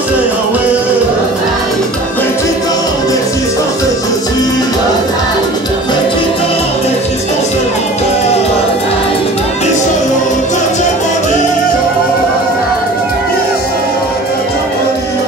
c'est Yahweh. 28 ans d'existence de Jésus. 28 ans d'existence de mon Père. Ils seront de Dieu béni. Ils seront de Dieu béni.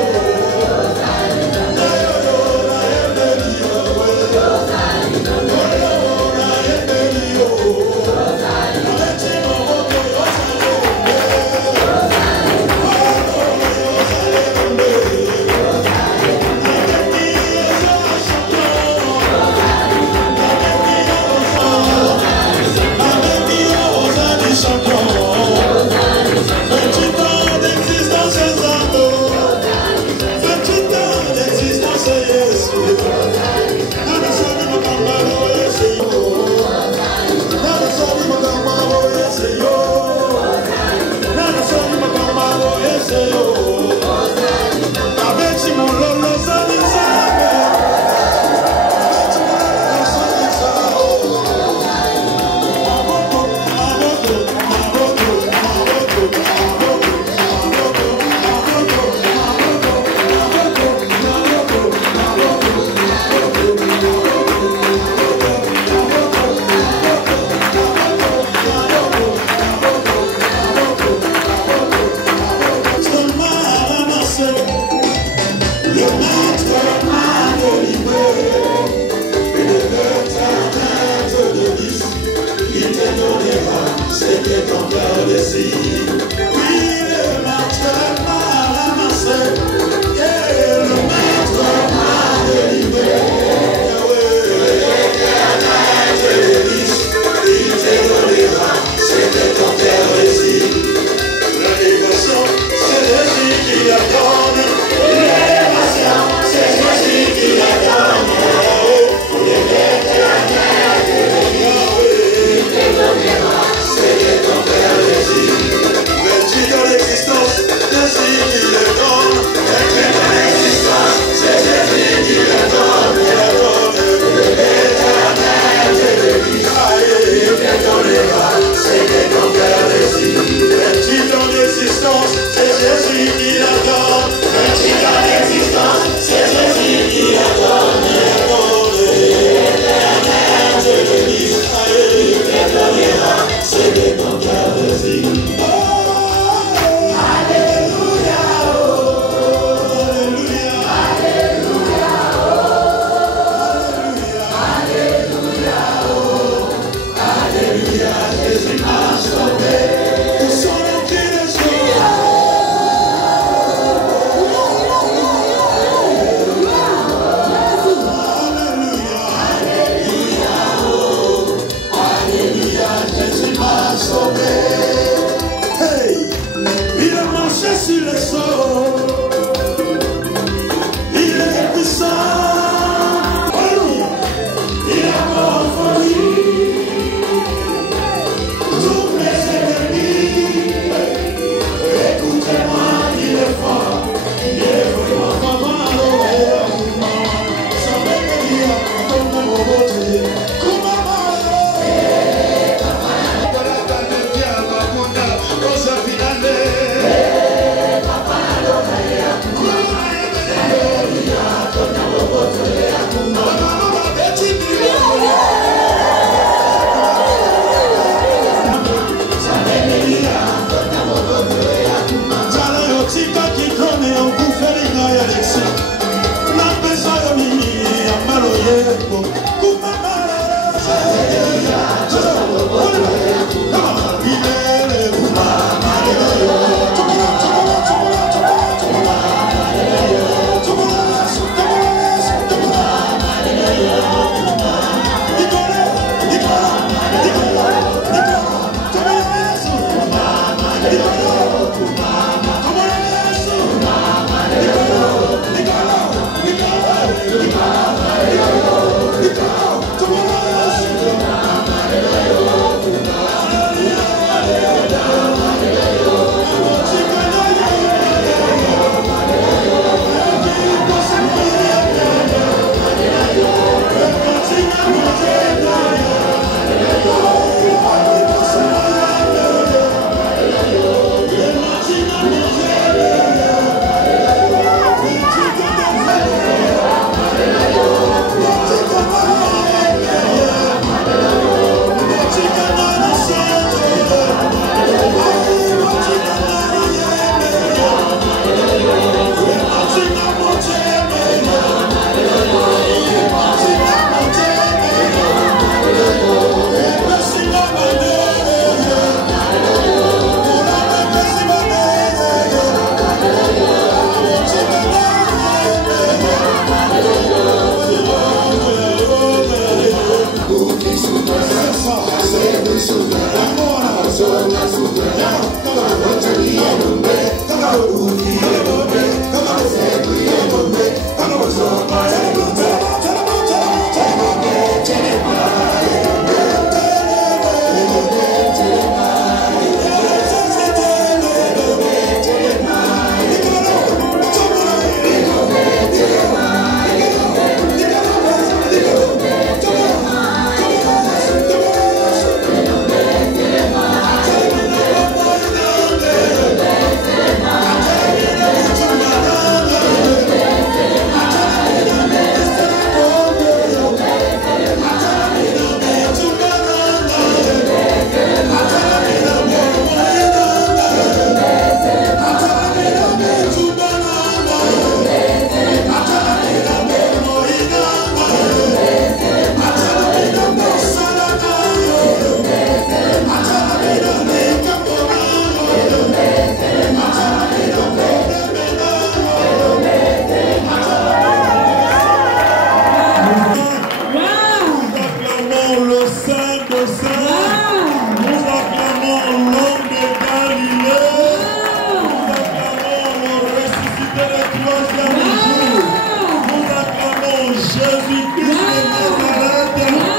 Jésus-Christ de Nazareth, il est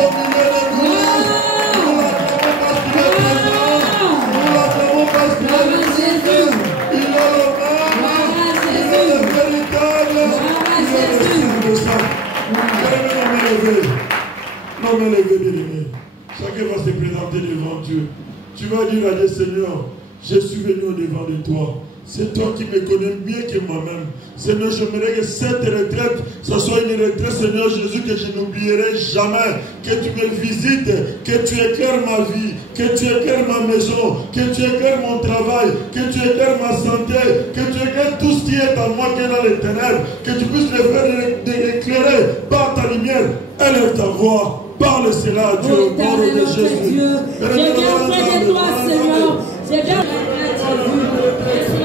au milieu de nous. Nous l'acclamons parce qu'il est présent. Nous l'acclamons parce qu'il est juste. Il est l'homme, il est le véritable, il est le Saint de sang. Bien-aimé, nos mains levées. Nos mains levées, bien-aimé. Chacun va se présenter devant Dieu. Tu vas dire à Dieu, Seigneur, je suis venu au-devant de toi. C'est toi qui me connais mieux que moi-même. Seigneur, j'aimerais que cette retraite, ce soit une retraite, Seigneur Jésus, que je n'oublierai jamais. Que tu me visites, que tu éclaires ma vie, que tu éclaires ma maison, que tu éclaires mon travail, que tu éclaires ma santé, que tu éclaires tout ce qui est en moi qui est dans les ténèbres, que tu puisses le faire éclairer par ta lumière. Élève ta voix. Parle cela à Dieu au nom de Jésus. Je viens auprès de toi, Seigneur. Je viens auprès de Jésus.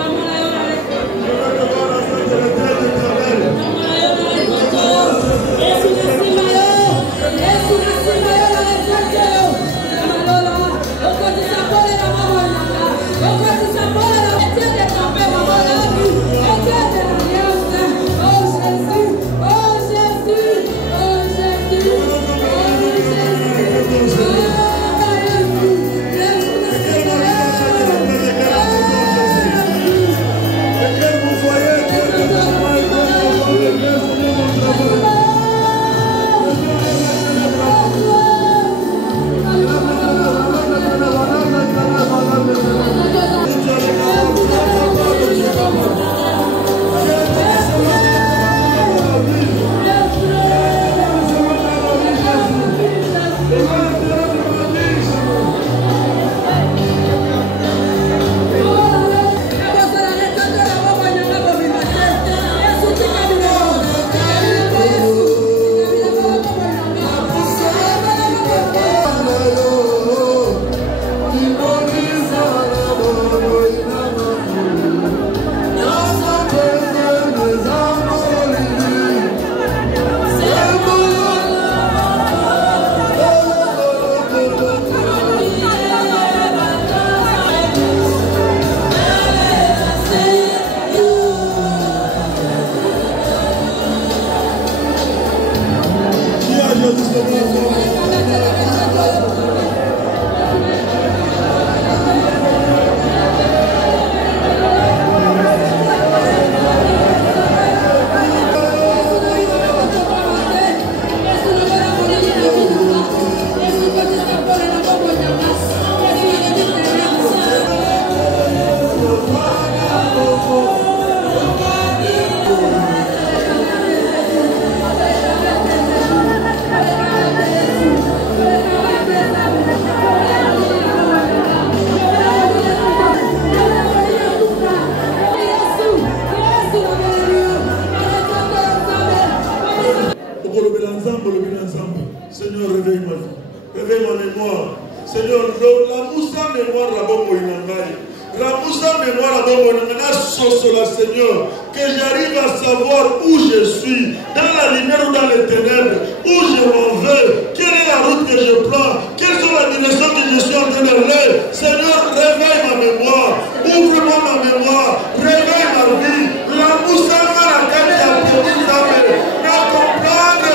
Seigneur, réveille ma vie, réveille ma mémoire. Seigneur, la moussa mémoire la bombe inangai. La moussa mémoire la bombe inangai. Seigneur, que j'arrive à savoir où je suis, dans la lumière ou dans les ténèbres, où je m'en vais, quelle est la route que je prends, quelles sont les directions que je suis en train d'aller. Seigneur, réveille ma mémoire, ouvre-moi ma mémoire, réveille ma vie. La moussa la gagne à petite dame, n'a comprendre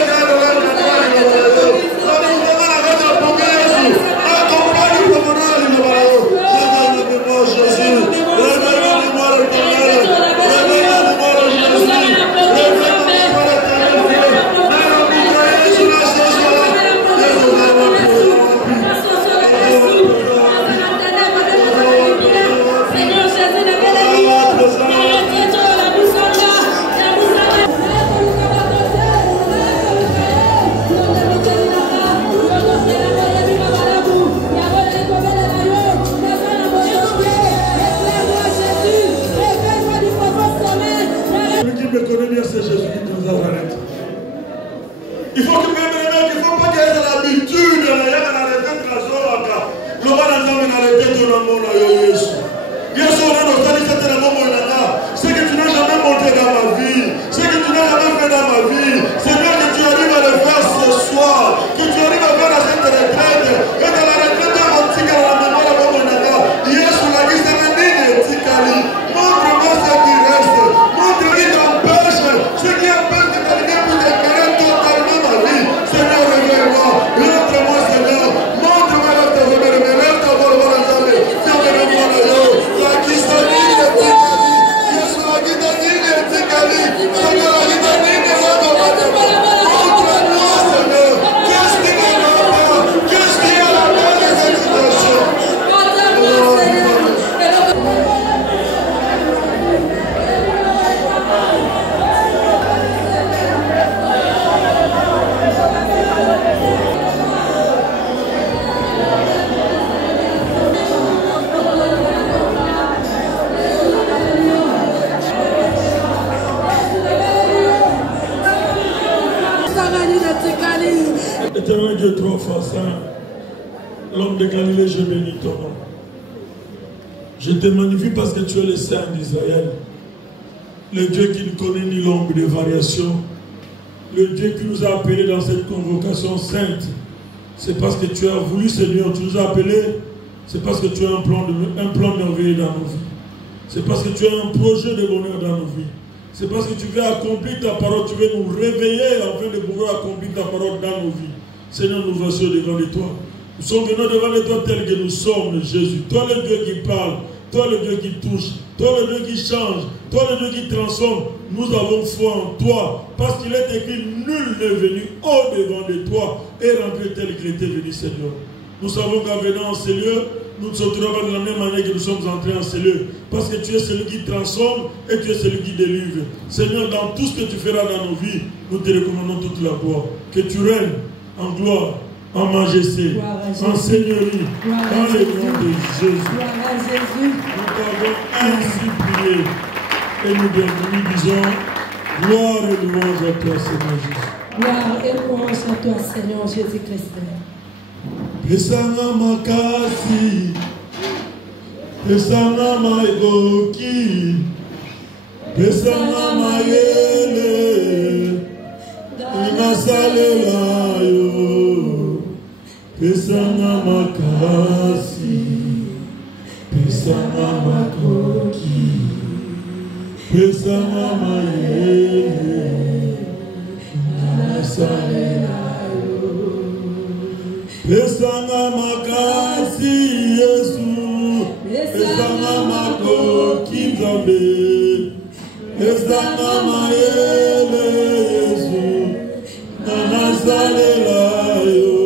ce qui empêche de t'arriver pour Dieu trois fois saint, l'homme de Galilée, je bénis ton nom. Je te magnifie parce que tu es le Saint d'Israël. Le Dieu qui ne connaît ni l'ombre de variation. Le Dieu qui nous a appelés dans cette convocation sainte. C'est parce que tu as voulu, Seigneur, tu nous as appelés. C'est parce que tu as un plan merveilleux dans nos vies. C'est parce que tu as un projet de bonheur dans nos vies. C'est parce que tu veux accomplir ta parole, tu veux nous réveiller afin de pouvoir accomplir ta parole dans nos vies. Seigneur, nous voici devant de toi. Nous sommes venus devant de toi tels que nous sommes, Jésus. Toi le Dieu qui parle, toi le Dieu qui touche, toi le Dieu qui change, toi le Dieu qui transforme. Nous avons foi en toi, parce qu'il est écrit, nul n'est venu au-devant de toi et rentré tel qu'il était venu, Seigneur. Nous savons qu'en venant en ces lieux, nous ne sortirons pas de la même manière que nous sommes entrés en ces lieux. Parce que tu es celui qui transforme et tu es celui qui délivre. Seigneur, dans tout ce que tu feras dans nos vies, nous te recommandons toute la gloire. Que tu règnes en gloire, en majesté, en seigneurie, dans le nom de Jésus. Nous t'avons ainsi prié. Et nous disons, gloire et louange à toi, Seigneur Jésus. Gloire et louange à toi, Seigneur Jésus-Christ. Pesanga makasi, pesanga maegoki, pesanga mayele, inasalela yo. Pesanga makasi, pesanga magoki, pesanga mayele, inasalela. Pesanga makasi Yesu, pesanga makoki Nzambe, pesanga mayele Yesu, nanasalela yo.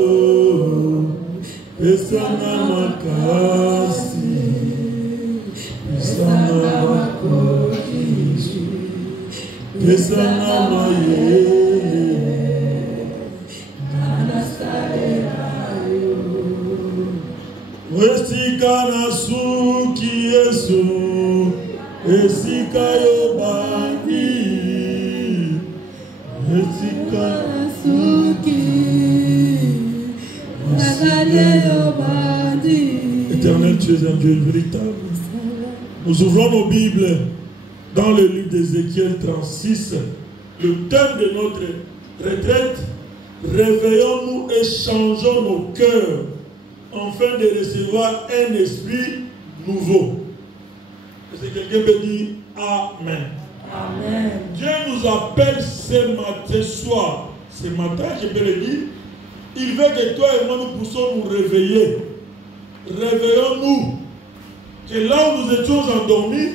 Pesanga makasi, pesanga makoki Yesu, pesanga mayele, nanasalela. Esika nasuki Yesu, esika yobandi, esika nasuki, esika yobandi. Éternel, tu es un Dieu véritable. Nous ouvrons nos Bibles dans le livre d'Ézéchiel 36, le thème de notre retraite. Réveillons-nous et changeons nos cœurs, afin de recevoir un esprit nouveau. Est-ce que quelqu'un peut dire Amen? Amen. Dieu nous appelle ce soir, ce matin, je peux le dire, il veut que toi et moi nous puissions nous réveiller. Réveillons-nous, que là où nous étions endormis,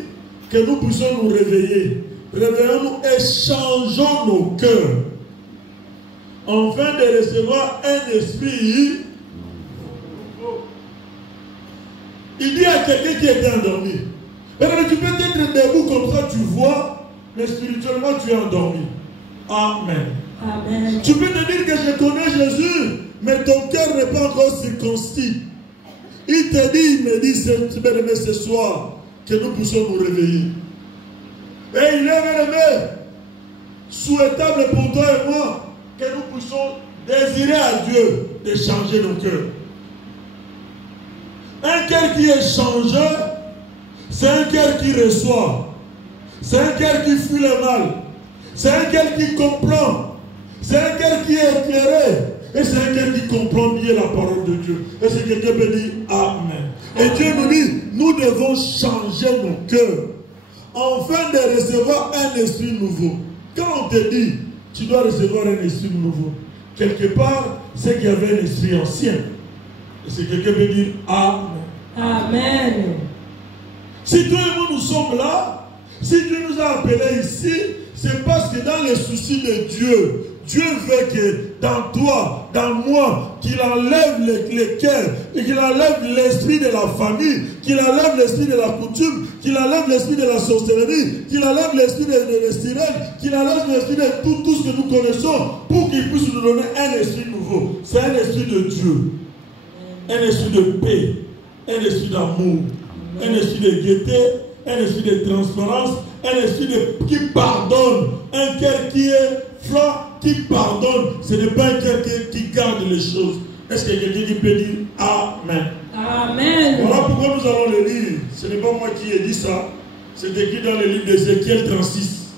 que nous puissions nous réveiller. Réveillons-nous et changeons nos cœurs, afin de recevoir un esprit. Il dit à quelqu'un qui était endormi, mais tu peux être debout comme ça, tu vois, mais spirituellement tu es endormi. Amen. Amen. Tu peux te dire que je connais Jésus, mais ton cœur n'est pas encore circoncis. Il te dit, il me dit, bien-aimé, ce soir, que nous puissions nous réveiller. Et il est, bien-aimé, souhaitable pour toi et moi, que nous puissions désirer à Dieu de changer nos cœurs. Un cœur qui est changé, c'est un cœur qui reçoit. C'est un cœur qui fuit le mal. C'est un cœur qui comprend. C'est un cœur qui est éclairé. Et c'est un cœur qui comprend bien la parole de Dieu. Et c'est quelqu'un qui dit Amen. Et Dieu nous dit, nous devons changer nos cœurs, afin de recevoir un esprit nouveau. Quand on te dit, tu dois recevoir un esprit nouveau, quelque part, c'est qu'il y avait un esprit ancien. Et c'est quelqu'un qui peut dire Amen. Amen. Si toi et moi nous sommes là, si Dieu nous a appelés ici, c'est parce que dans les soucis de Dieu, Dieu veut que dans toi, dans moi, qu'il enlève les cœurs, et qu'il enlève l'esprit de la famille, qu'il enlève l'esprit de la coutume, qu'il enlève l'esprit de la sorcellerie, qu'il enlève l'esprit de l'estirel, qu'il enlève l'esprit de tout ce que nous connaissons, pour qu'il puisse nous donner un esprit nouveau. C'est un esprit de Dieu, un esprit de paix, un esprit d'amour, un esprit de gaieté, un esprit de transparence, un esprit qui pardonne, un cœur qui est franc, qui qui pardonne, ce n'est pas quelqu'un qui garde les choses. Est-ce qu'il y a quelqu'un qui peut dire Amen? Amen. Voilà pourquoi nous allons le lire. Ce n'est pas moi qui ai dit ça. C'est écrit dans le livre d'Ézéchiel 36.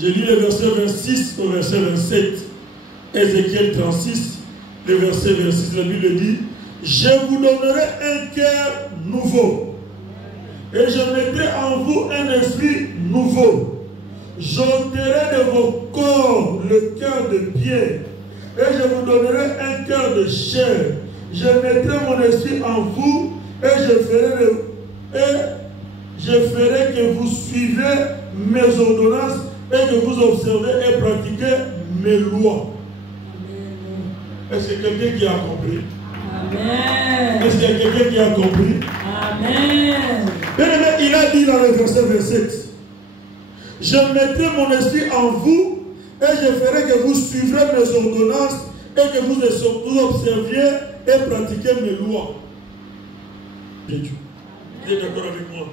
Je lis le verset 26 au verset 27. Ézéchiel 36, le verset 26. La Bible dit: je vous donnerai un cœur nouveau, et je mettrai en vous un esprit nouveau. J'ôterai de vos corps le cœur de pierre, et je vous donnerai un cœur de chair. Je mettrai mon esprit en vous, et je ferai que vous suivez mes ordonnances, et que vous observez et pratiquez mes lois. Est-ce qu'il y a quelqu'un qui a compris? Amen. Est-ce qu'il y a quelqu'un qui a compris? Amen. Bien-aimé, il a dit dans le verset 27, je mettrai mon esprit en vous, et je ferai que vous suivrez mes ordonnances, et que vous observiez et pratiquez mes lois. Bien Dieu. Vous êtes d'accord avec moi?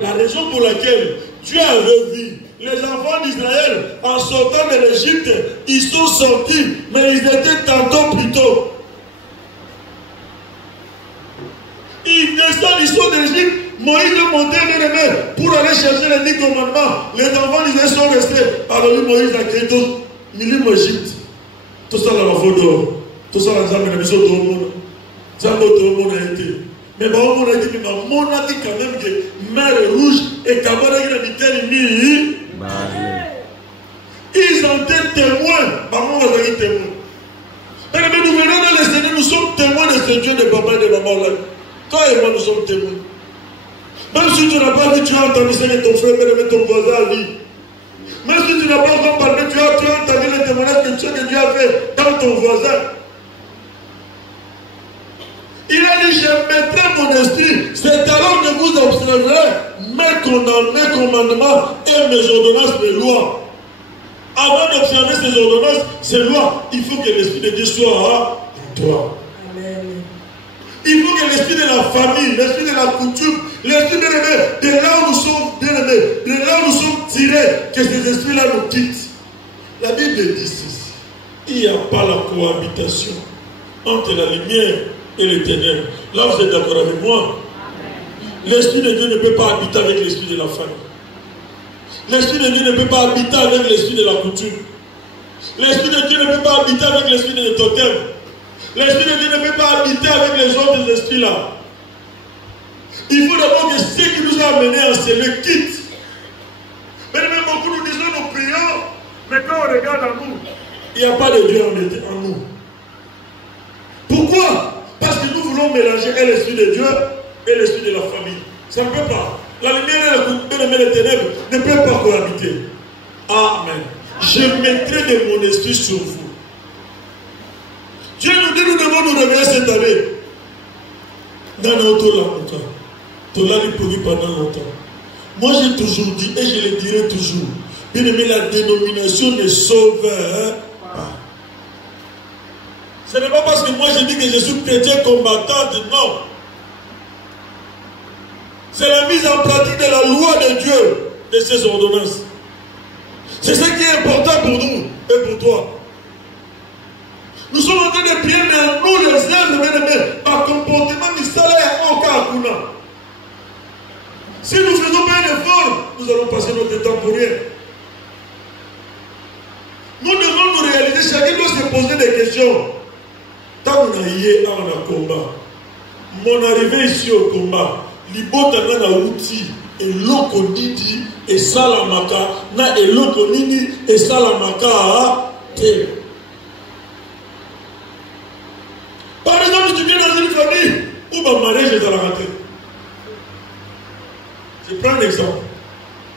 La raison pour laquelle Dieu a revu les enfants d'Israël en sortant de l'Égypte, ils sont sortis, mais ils étaient tantôt plus tôt. Ils descendent, ils sont d'Égypte. Moïse est monté pour aller chercher les 10 commandements. Les enfants d'Israël sont restés. Alors lui, Moïse a créé tout l'Égypte. Tout ça dans la photo. Tout ça dans la maison de monde. Ça tout le monde a été. Mais on a dit quand même que mer rouge et Kabara qui a dit tel mi. Ils ont été témoins. Maman a été témoin. Mais nous venons dans le Seigneur, nous sommes témoins de ce Dieu de papa et de maman là. Toi et moi, nous sommes témoins. Même si tu n'as pas vu, tu as entendu ce que ton frère et ton voisin a dit. Même si tu n'as pas encore parlé, tu as entendu le témoignage que Dieu a fait dans ton voisin. Il a dit, je mettrai mon esprit, c'est alors que vous observerez mes commandements et mes ordonnances, mes lois. Avant d'observer ces ordonnances, ces lois, il faut que l'esprit de Dieu soit en toi. Amen. Il faut que l'esprit de la famille, l'esprit de la coutume, l'esprit de là où nous sommes bien-aimés, de là où nous sommes tirés, que ces esprits-là nous quittent. La Bible dit ceci: il n'y a pas la cohabitation entre la lumière et les ténèbres. Là, vous êtes d'accord avec moi? L'esprit de Dieu ne peut pas habiter avec l'esprit de la famille. L'esprit de Dieu ne peut pas habiter avec l'esprit de la coutume. L'esprit de Dieu ne peut pas habiter avec l'esprit de totem. L'esprit de Dieu ne peut pas habiter avec les autres esprits là. Il faut d'abord que ce qui nous a amenés à se le quitte. Mais même beaucoup nous disons nos prions, mais quand on regarde en nous, il n'y a pas de Dieu en nous. Pourquoi? Parce que nous voulons mélanger l'esprit de Dieu et l'esprit de la famille. Ça ne peut pas. La lumière et les ténèbres ne peuvent pas cohabiter. Amen. Je mettrai de mon esprit sur vous. Dieu nous dit, nous devons nous réveiller cette année. Dans notre longtemps. Tout là, il produit pendant longtemps. Moi, j'ai toujours dit, et je le dirai toujours, bien aimé, la dénomination ne sauve pas. Ce n'est pas parce que moi, je dis que je suis chrétien combattant, non. C'est la mise en pratique de la loi de Dieu, de ses ordonnances. C'est ce qui est important pour nous et pour toi. Nous sommes en train de prier, mais nous, les êtres, bien-aimés, par comportement, si nous ne faisons pas un effort, nous allons passer notre temps pour rien. Nous devons nous réaliser, chacun doit se poser des questions. Tant qu'on a yé, on a combat. Mon arrivée ici au combat, l'ibota na outil, et l'oko nidi, et salamaka, na et l'oko nidi, et salamaka, te. Par exemple, tu viens dans une famille où ma mariage est à la rentrée. Je prends un exemple.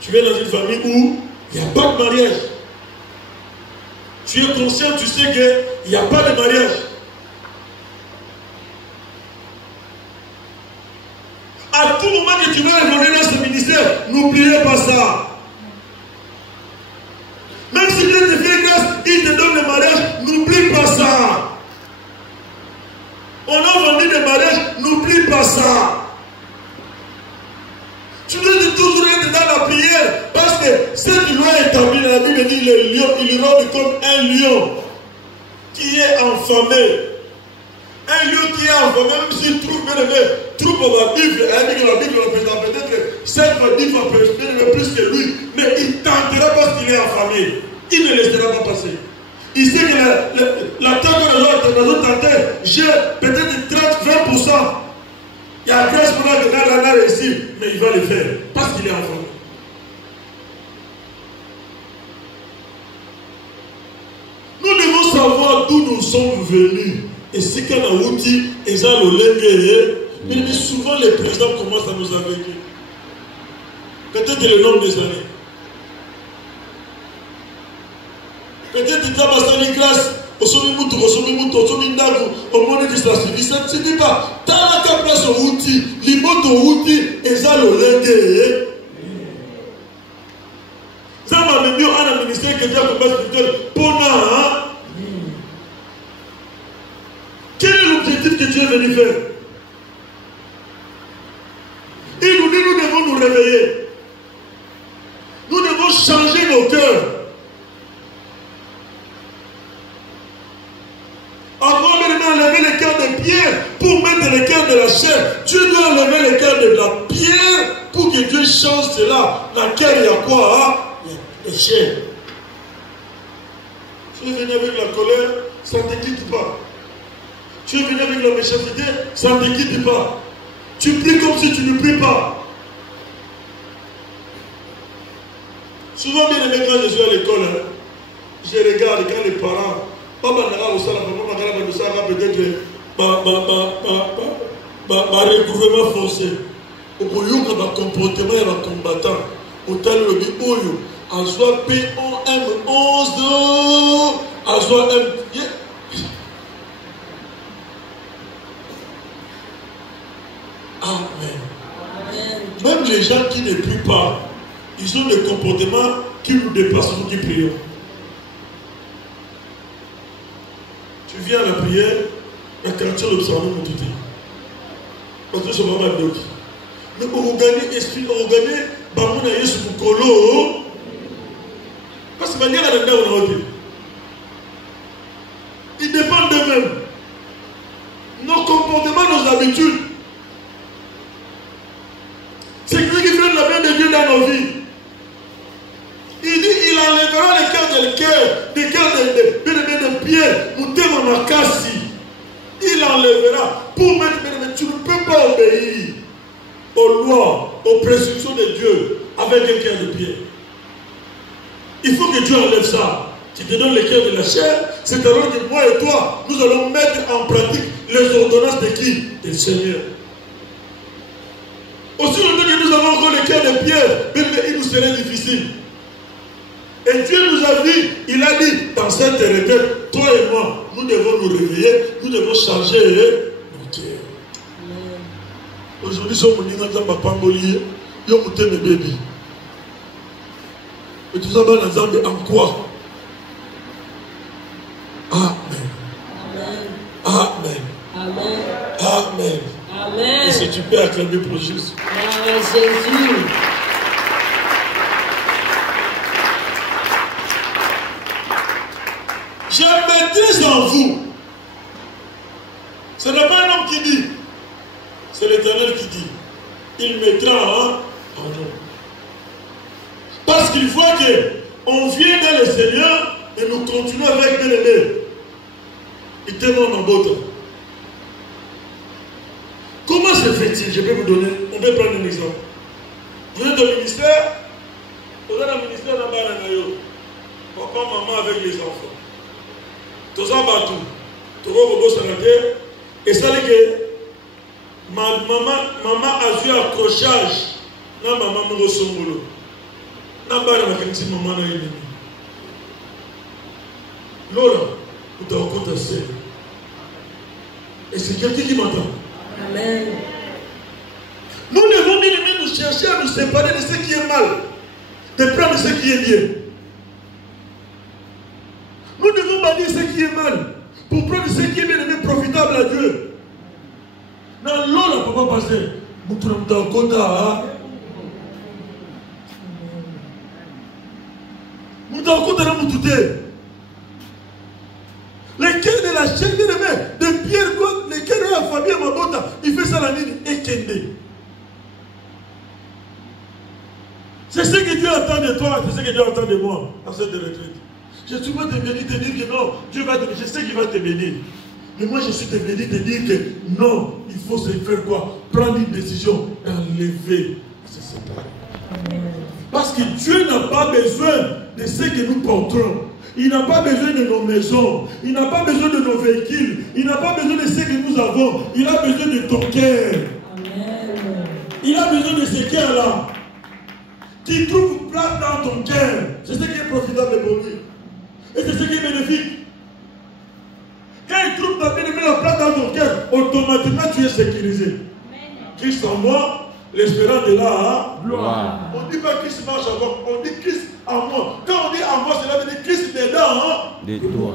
Tu viens dans une famille où il n'y a pas de mariage. Tu es conscient, tu sais qu'il n'y a pas de mariage. À tout moment que tu vas évoluer dans ce ministère, n'oubliez pas ça. Même si Dieu te fait grâce, il te donne le mariage, n'oublie pas ça. On a vendu des mariages, n'oublie pas ça. Tu dois toujours être dans la prière, parce que ce qui doit établir, la Bible dit le lion, il rôde comme un lion qui est enflammé. Un lion qui est enflammé, même s'il trouve bien aimé, trouve la Bible, elle dit que la Bible représente peut-être 7 fois 10 fois plus que lui, mais il tentera parce qu'il est enflammé. Il ne laissera pas passer. Il sait que la tente de l'autre tenté, j'ai peut-être 30-20%. Il y a 15% que n'a réussi, mais il va le faire parce qu'il est enflammé. Nous devons savoir d'où nous sommes venus. Et si quand on a outil, ils ont le mais souvent les présidents commencent à nous aveugler. Peut-être le nombre des années. Peut-être que tu as une grâce. Au sommet moutou, au sommet moutou, au sommet ndago, au monde de sa civilisation. Ça ne se dit pas. T'as la place au outil, l'imoto outil, ils ont le ça m'a mis en ministère que Dieu a combattu spirituel. Pona. Quel est l'objectif que Dieu est venu faire? Il nous dit nous devons nous réveiller. Nous devons changer nos cœurs. Avant d'enlever le cœur de pierre pour mettre le cœur de la chair, Dieu doit enlever le cœur de la pierre pour que Dieu change cela. Laquelle il y a quoi? Les chair. Tu es venu avec la colère, ça ne te quitte pas. Tu es venu avec la méchanceté, ça ne te quitte pas. Tu pries comme si tu ne pries pas. Souvent, bien aimé, quand je suis à l'école, je regarde quand les parents, peut-être recouvrement forcé. Au bout d'un comportement et un combattant, au tel le biboyo, à soi P-O-M-11, à soi M. Amen. Même les gens qui ne prient pas, ils ont des comportements qui nous dépassent nous qui prions. Tu viens à la prière, la créature observe mon tout. Parce que c'est vraiment bloqué. Mais on gagne esprit, on gagne Bamuna Yesu Kolo. Parce que manière à la on a dit. Ils dépendent d'eux-mêmes. Nos comportements, nos habitudes. C'est lui qui fait la main de Dieu dans nos vies. Il dit, il enlèvera les cœurs de pierre, nous ma cassi. Il enlèvera pour mettre, mais tu ne peux pas obéir aux lois, aux prescriptions de Dieu avec un cœur de pierre. Il faut que Dieu enlève ça. Tu te donnes le cœur de la chair, c'est alors que moi et toi, nous allons mettre en pratique les ordonnances de qui? Du Seigneur. Aussi longtemps que nous avons encore le cœur de pierre, il nous serait difficile. Et Dieu nous a dit, il a dit, dans cette retraite, toi et moi, nous devons nous réveiller, nous devons changer nos cœurs. Aujourd'hui, si on me dit, nous avons pas mbolié, nous avons mes bébés. Et tout ça, en quoi? Amen. Amen. Amen. Amen. Amen. Et si tu peux acclamer pour Jésus. Amen, Jésus. Je maîtrise en vous. Ce n'est pas un homme qui dit. C'est l'Éternel qui dit. Il mettra en nous. Parce qu'il faut qu'on vienne dans le Seigneur et nous continuons avec bien-aimé. Il témoigne en beau temps. Comment se fait-il? Je peux vous donner. On peut prendre un exemple. Vous êtes au ministère. Vous êtes au ministère dans Baranayo. Papa, maman avec les enfants. Tous en bas tout. Tout le monde s'arrêter. Et ça dit que maman a vu accrochage. Non, maman me ressemble. Non, maman n'a ennemi. Lola, vous t'en compte assez. Et c'est quelqu'un qui m'entend. Amen. Nous devons bien aimer nous chercher à nous séparer de ce qui est mal, de prendre ce qui est bien. Nous devons bannir ce qui est mal pour prendre ce qui est bien aimé, profitable à Dieu. Dans l'eau, là, papa passer. Les cœurs de la chair de Pierre, les cœurs de la famille Mabota, il fait ça la nuit et Kende. C'est ce que Dieu attend de toi, c'est ce que Dieu attend de moi dans cette retraite. Je suis pas te bénir, te dire que non, Dieu va te bénir, je sais qu'il va te bénir. Mais moi je suis te bénir, te dire que non, il faut se faire quoi? Prendre une décision, enlever ce Satan. Parce que Dieu n'a pas besoin de ce que nous portons. Il n'a pas besoin de nos maisons. Il n'a pas besoin de nos véhicules. Il n'a pas besoin de ce que nous avons. Il a besoin de ton cœur. Il a besoin de ce cœur-là. Qui trouve place dans ton cœur. C'est ce qui est profitable pour lui. Et c'est ce qui est bénéfique. Quand il trouve ta place dans ton cœur, automatiquement tu es sécurisé. Christ en moi. L'espérance de là, gloire. On ne dit pas Christ marche avant, on dit Christ en moi. Quand on dit en moi, cela veut dire Christ dedans. De toi.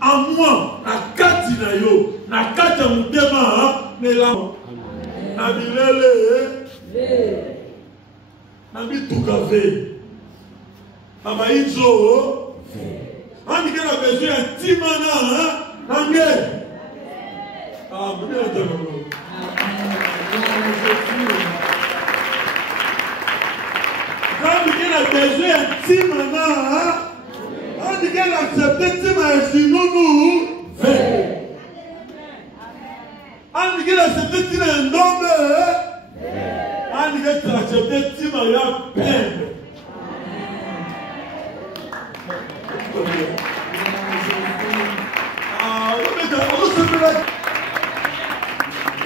En moi, na kati na yo, na kati ya mutema, ne la. Na bilele, na bitukave, na maïzo, on dit qu'il a besoin d'un timana, nange. Ah, vous bien entendu. Quand il a besoin de Timana, on dit qu'elle a accepté Timana, sinon nous fait. On dit qu'elle a accepté Timana, on dit qu'elle a accepté Timana, peine. Ah, on se fait là.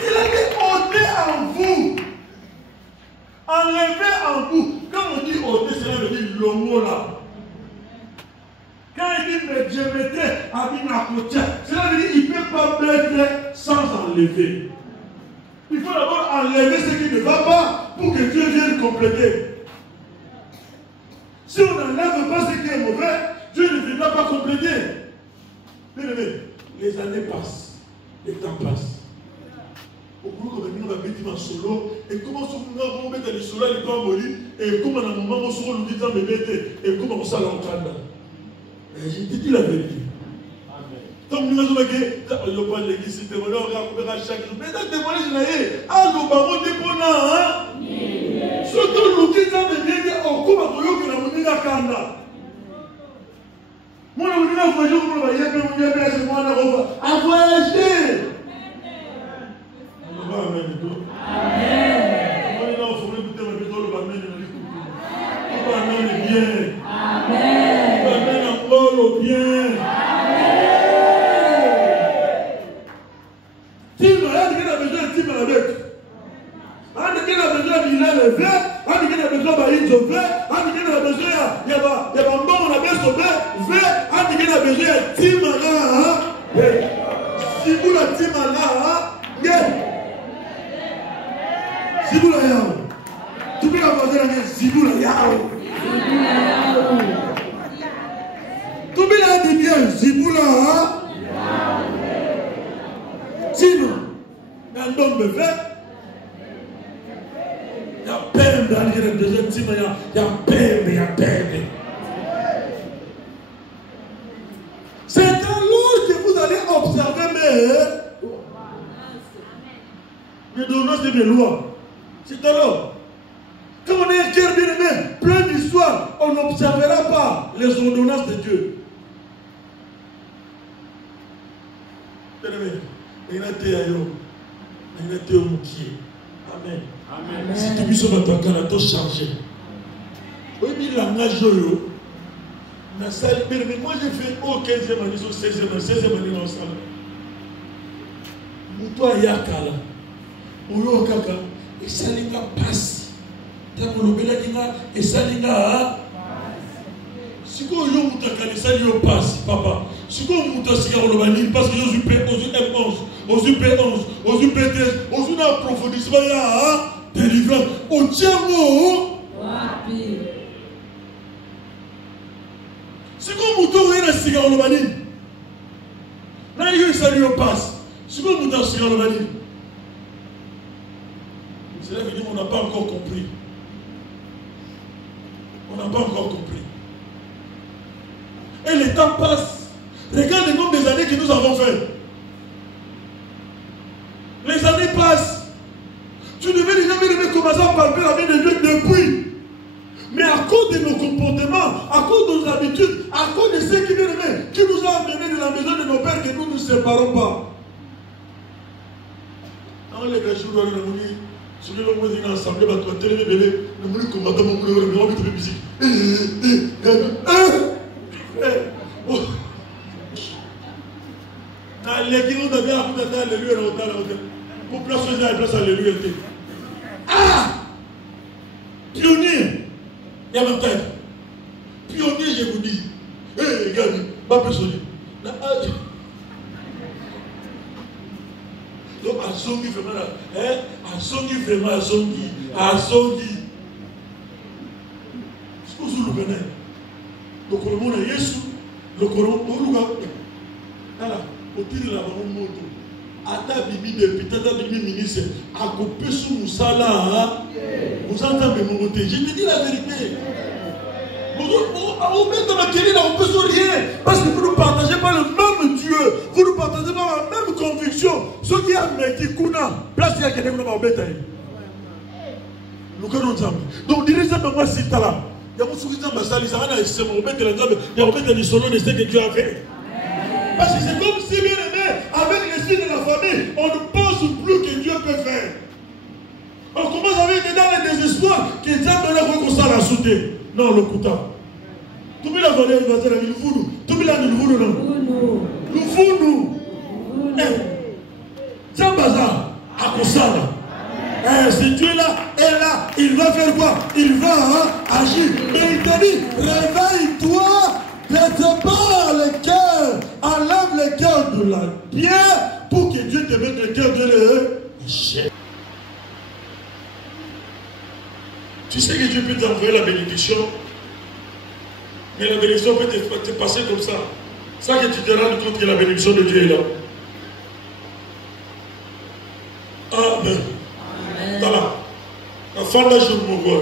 Il a dit ôter en vous. Enlever en vous. Quand on dit ôter, cela veut dire le mot là. Quand il dit me diamétrer, cela veut dire qu'il ne peut pas mettre sans enlever. Il faut d'abord enlever ce qui ne va pas pour que Dieu vienne compléter. Si on n'enlève pas ce qui est mauvais, Dieu ne viendra pas compléter. Bien aimé, les années passent, les temps passent. Au bout de nous avons dit en solo, et comment nous avons mis les solos, les pas molis, et comment à un moment où nous dit dans mes bêtes, et comment ça l'entend. J'ai dit la vérité. Donc nous avons dit, on va l'église, c'était mon heure, on va chaque jour. Mais dans le témoignage, je n'ai pas, ah, nous avons dit pour nous, hein. Surtout nous dit dans mes bêtes, on coupe à vous que nous avons dit la canda. Moi, je vous dis, voyager, vous voyez, vous voyez, c'est moi, on a voyagé. Amen. Amen. On faut écouter ma pétrole, on va mener le couple. On va mener bien. Amen. On va mener encore le bien. Amen. Tim, on a besoin de Tim à la bête. On a besoin de Milan le vert. On a besoin de Baïd le vert. On a besoin de il y a un bon, on a besoin de vert. On a besoin de Tim à la. Si vous la Tim à la, Zibula yao. Tu peux la voir dans Zibula yao. Tu peux la dire bien Zibula. Sinon, dans le don de fait, il y a peine dans les deuxième team, il y a peine. C'est alors que vous allez observer mes ordonnances de mes lois. C'est alors. Comme on est un cœur bien aimé, plein d'histoires, on n'observera pas les ordonnances de Dieu. Bien aimé, il y a été ailleurs. Il y a été au moukier. Amen. Si tu vis sur notre canal, tu changes. Oui, mais il a nagé. Moi, j'ai fait au 15e année, au 16e année ensemble. Moutoua Yakala. Oyo Kaka. Et ça n'est pas passe. Et ça n'est pas. Si vous avez un ça n'est pas passe, papa. Si vous avez un parce que vous avez F11, vous avez P11, vous avez P13, vous avez un approfondissement, délivrance. Au Tiamo. Si vous avez un cigare, vous avez un ça n'est pas passe. Si vous avez un cigare, vous avez cela veut dire qu'on n'a pas encore compris. On n'a pas encore compris. Et le temps passe. Regarde le nombre des années que nous avons fait. Les années passent. Tu devais déjà commencer à parler la vie de Dieu depuis. Mais à cause de nos comportements, à cause de nos habitudes, à cause de ce qui nous a amenés de la maison de nos pères, que nous ne nous séparons pas. Dans les jours où on a dit, si nous avons dit ensemble, nous avons télé, nous avons combattu, nous avons fait musique. Dans les qui nous avaient appris alléluia, pour placer la place alléluia. Ah! Pionnier! Il y a même temps. Pionnier, je vous dis. Hé, regarde, pas personne. Donc, à Zongi, vraiment, à Zongi, vraiment, à Zongi. À Zongi. Ce que vous le venez. Le Coran est Yesu. Le Coran, voilà, au tir de la moto. Ata bibi député, ata bibi ministre, à couper sous Moussala, vous entendez mon côté. Je te dis la vérité. On met dans la télé, on ne peut rien. Parce que vous ne partagez pas le même Dieu. Vous ne partagez pas la même conviction. Ce qui a mis Kuna, place il y a quelqu'un qui va mettre. Donc, direz ça, moi, si tu as là. Il y a mon sourire dans ma salle, il y a un solo de ce que Dieu a fait. Parce que c'est comme si, bien aimé, avec l'esprit de la famille, on ne pense plus que Dieu peut faire. On commence avec dans le désespoir que Dieu me l'a reconcilié à sauter. Non, le couteau. Tout le monde a volé, il va dire, il faut nous. Tout le monde a dit, nous faut nous. C'est un bazar à Kosala. Ce Dieu-là est là, il va faire quoi? Il va agir. Mais il te dit, réveille-toi. Prépare le cœur, enlève le cœur de la pierre pour que Dieu te mette le cœur de l'échec. Tu sais que Dieu peut t'envoyer la bénédiction, mais la bénédiction peut te passer comme ça. Ça que tu te rends compte que la bénédiction de Dieu est là. Amen. Voilà. La fin de la journée, mon roi.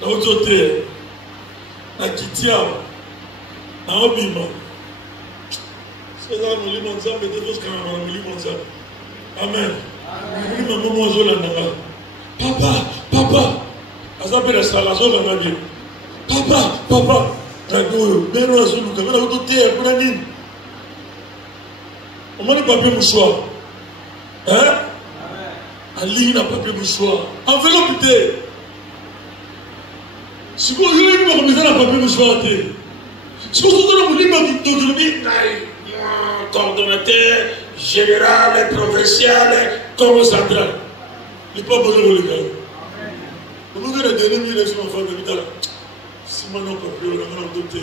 Dans votre côté, na Kitiaba, na Obima. C'est ça, nous lisons ça, mais nous lisons ça. Amen. Papa, papa. Azabe la salazo la magie. Papa, papa. Mais nous avons nous avons tout terre pour la ligne. On m'a dit papier mouchoir. Hein? Ali n'a papier mouchoir. Enveloppe. Si vous voulez vous remettre la papier mouchoir, si vous voulez coordonnateur général, provincial, comme central, il n'est pas besoin de le gars. Vous voulez la dernière élection en fin de l'État. Si maintenant papier, on a doté.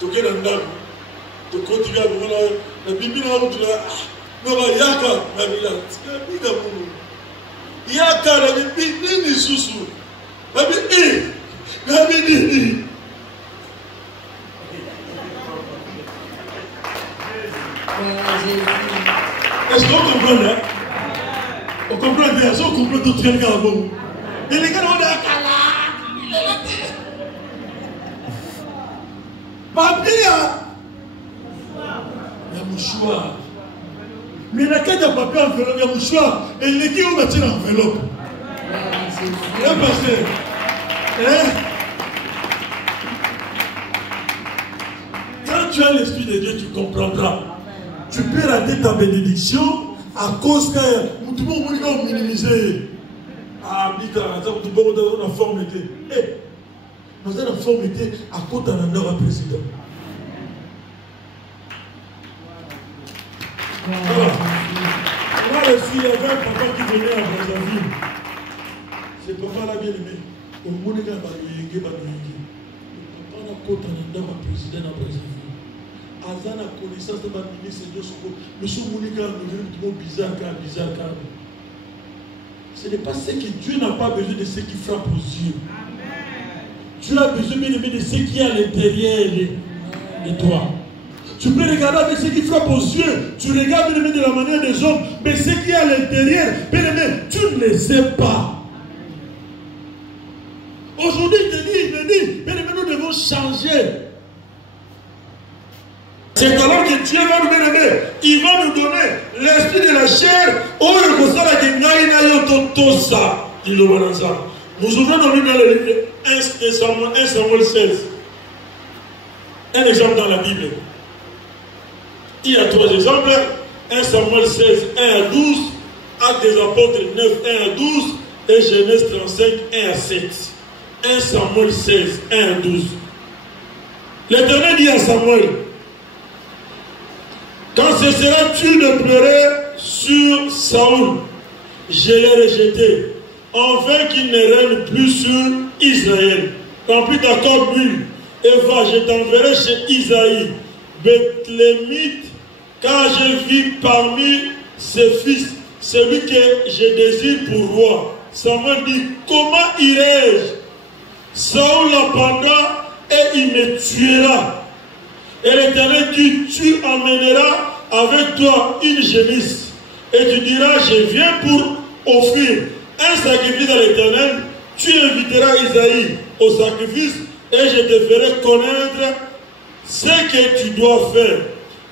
Tu es dans le dame. Tu continues à voir la Bible, là, non, Yaka, la Bible, Yaka, la Bible, sous. Est-ce qu'on comprend là? On comprend bien, on comprend tout très bien. Et les gars, on est à Kala. Papier, il y a mouchoir. Mais la carte de papier enveloppe, il y a mouchoir. Et les gars, on va tirer l'enveloppe. Quand tu as l'esprit de Dieu, tu comprendras. Tu peux rater ta bénédiction à cause que tout le monde va minimiser. Ah, on a forme. Nous avons forme à cause d'un endroit président. Voilà. Moi aussi, il y avait un papa qui venait à Brazzaville. C'est papa là bien aimé. Au monde là, le papa n'a pas de président à Brazzaville. Azan a connaissance de ma ministre de Soko. Monsieur Monika nous bizarre. Ce n'est pas ce que Dieu n'a pas besoin de ce qui frappe aux yeux. Dieu a besoin de ce qui est à l'intérieur de toi. Tu peux regarder avec ce qui frappe aux yeux. Tu regardes de la manière des hommes. Mais ce qui est à l'intérieur, bien aimé, tu ne le sais pas. Aujourd'hui, il te dit, mais nous devons changer. C'est alors que Dieu va nous donner, il va nous donner l'esprit de la chair. Oh, nous ouvrons dans le livre 1 Samuel 16. Un exemple dans la Bible. Il y a 3 exemples. 1 Samuel 16, 1 à 12. Actes des apôtres 9, 1 à 12. Et Genèse 35, 1 à 7. 1 Samuel 16, 1 à 12. L'Éternel dit à Samuel, quand cesseras-tu de pleurer sur Saoul, je l'ai rejeté, afin qu'il ne règne plus sur Israël. Remplis ta corde d'huile, et va, je t'enverrai chez Isaïe, Bethlémite, car je vis parmi ses fils, celui que je désire pour roi. Samuel dit, comment irai-je? Saoul l'apprendra et il me tuera. Et l'Éternel dit, tu emmèneras avec toi une génisse. Et tu diras, je viens pour offrir un sacrifice à l'Éternel. Tu inviteras Isaïe au sacrifice et je te ferai connaître ce que tu dois faire.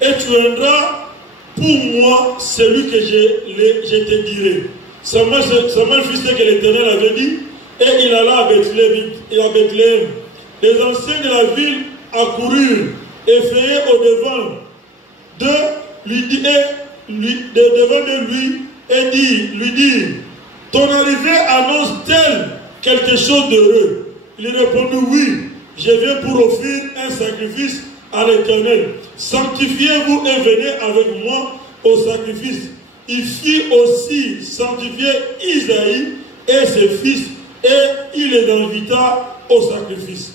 Et tu rendras pour moi celui que je te dirai. Samuel fit ce que l'Éternel avait dit et il alla à Bethléem. Les anciens de la ville accoururent, effrayés au-devant lui dit, ton arrivée annonce-t-elle quelque chose d'heureux? Il répondit, oui, je viens pour offrir un sacrifice à l'Éternel. Sanctifiez-vous et venez avec moi au sacrifice. Il fit aussi sanctifier Isaïe et ses fils et il les invita au sacrifice.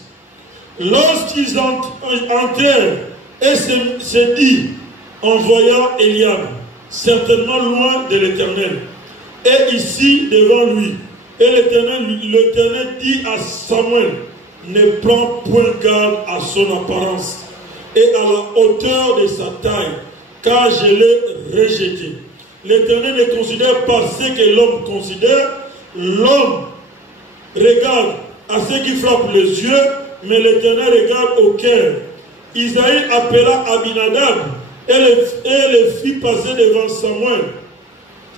Lorsqu'ils entrèrent et se dit en voyant Eliab, certainement loin de l'Éternel, et ici devant lui. Et l'Éternel dit à Samuel, ne prends point garde à son apparence et à la hauteur de sa taille, car je l'ai rejeté. L'Éternel ne considère pas ce que l'homme considère. L'homme regarde à ce qui frappe les yeux, mais l'Éternel regarde au cœur. Isaïe appela Abinadab et le fit passer devant Samuel.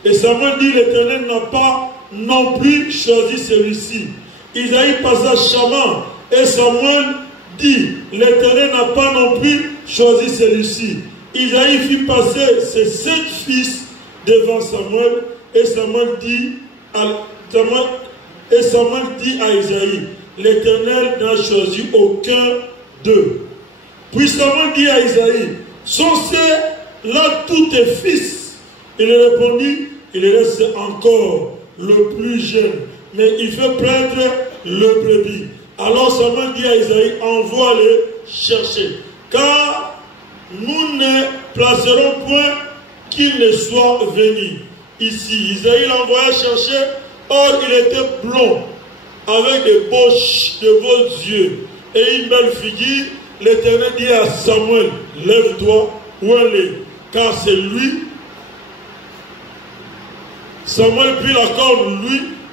Et Samuel dit, l'Éternel n'a pas non plus choisi celui-ci. Isaïe passa Shama et Samuel dit, l'Éternel n'a pas non plus choisi celui-ci. Isaïe fit passer ses 7 fils devant Samuel et Samuel dit à Isaïe, l'Éternel n'a choisi aucun d'eux. Puis Samuel dit à Isaïe, sont-ce là tous tes fils? Il répondit, il reste encore le plus jeune, mais il fait prêtre le brebis. Alors Samuel dit à Isaïe, envoie-le chercher, car nous ne placerons point qu'il ne soit venu ici. Isaïe l'envoya chercher, or il était blond, avec des de beaux yeux et une belle figure. L'Éternel dit à Samuel, lève-toi, où elle est, car c'est lui. Samuel prit la corde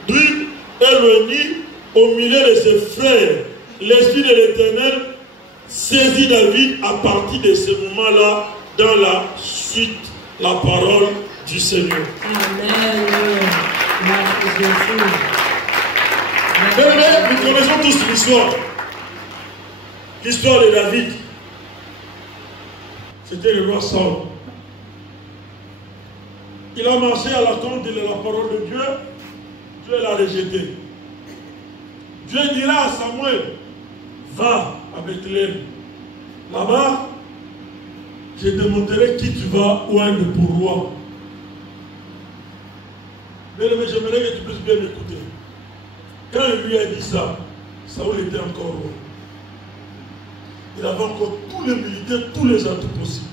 d'huile et le mit au milieu de ses frères. L'esprit de l'Éternel saisit David à partir de ce moment-là dans la suite, la parole du Seigneur. Amen. Nous connaissons tous l'histoire. L'histoire de David. C'était le roi Saul. Il a marché à la compte de la parole de Dieu. Dieu l'a rejeté. Dieu dira à Samuel, va à Bethléem. Là-bas, je te montrerai qui tu vas oindre pour roi. Mais j'aimerais que tu puisses bien m'écouter. Quand il lui a dit ça, Saul était encore roi. Il avait encore tous les militaires, tous les atouts possibles.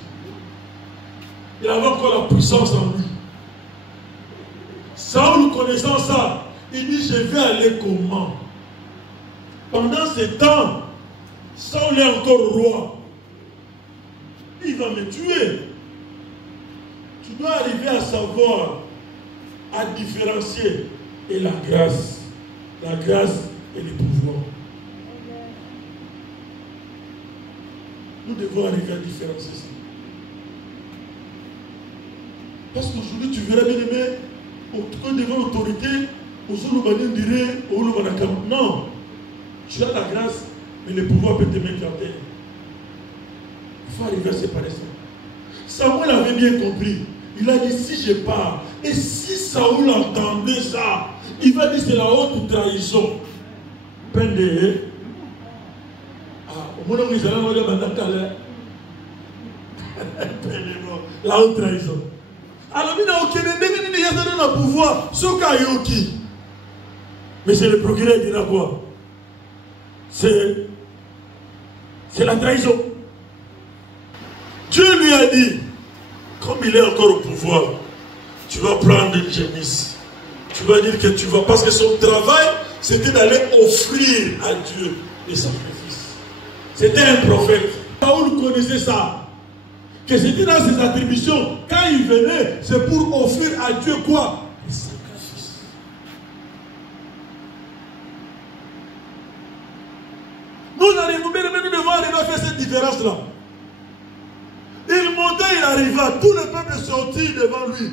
Il avait encore la puissance en lui. Saul, connaissant ça, il dit, je vais aller comment? Pendant ce temps, Saul est encore roi. Il va me tuer. Tu dois arriver à savoir, à différencier. Et la grâce et le pouvoir. Nous devons arriver à différencier ça. Parce qu'aujourd'hui, tu verras bien aimé, quand devant l'autorité, non, tu as la grâce, mais le pouvoir peut te mettre en terre. Il faut arriver à séparer ça. Samuel avait bien compris. Il a dit, si je pars, et si Saoul entendait ça, il va dire c'est la haute trahison. Pende. Au moment où ils allaient voir la haute trahison. Alors, il n'y a aucun pouvoir, ce cas est. Mais c'est le procureur qui dira quoi? C'est la trahison. Dieu lui a dit, comme il est encore au pouvoir, tu vas prendre une génisse. Tu vas dire que tu vas, parce que son travail, c'était d'aller offrir à Dieu des sacrifices. C'était un prophète. Saoul connaissait ça. Que c'était dans ses attributions. Quand il venait, c'est pour offrir à Dieu quoi? Des sacrifices. Nous devons arriver à faire cette différence-là. Il montait, il arriva, tout le peuple sortit devant lui,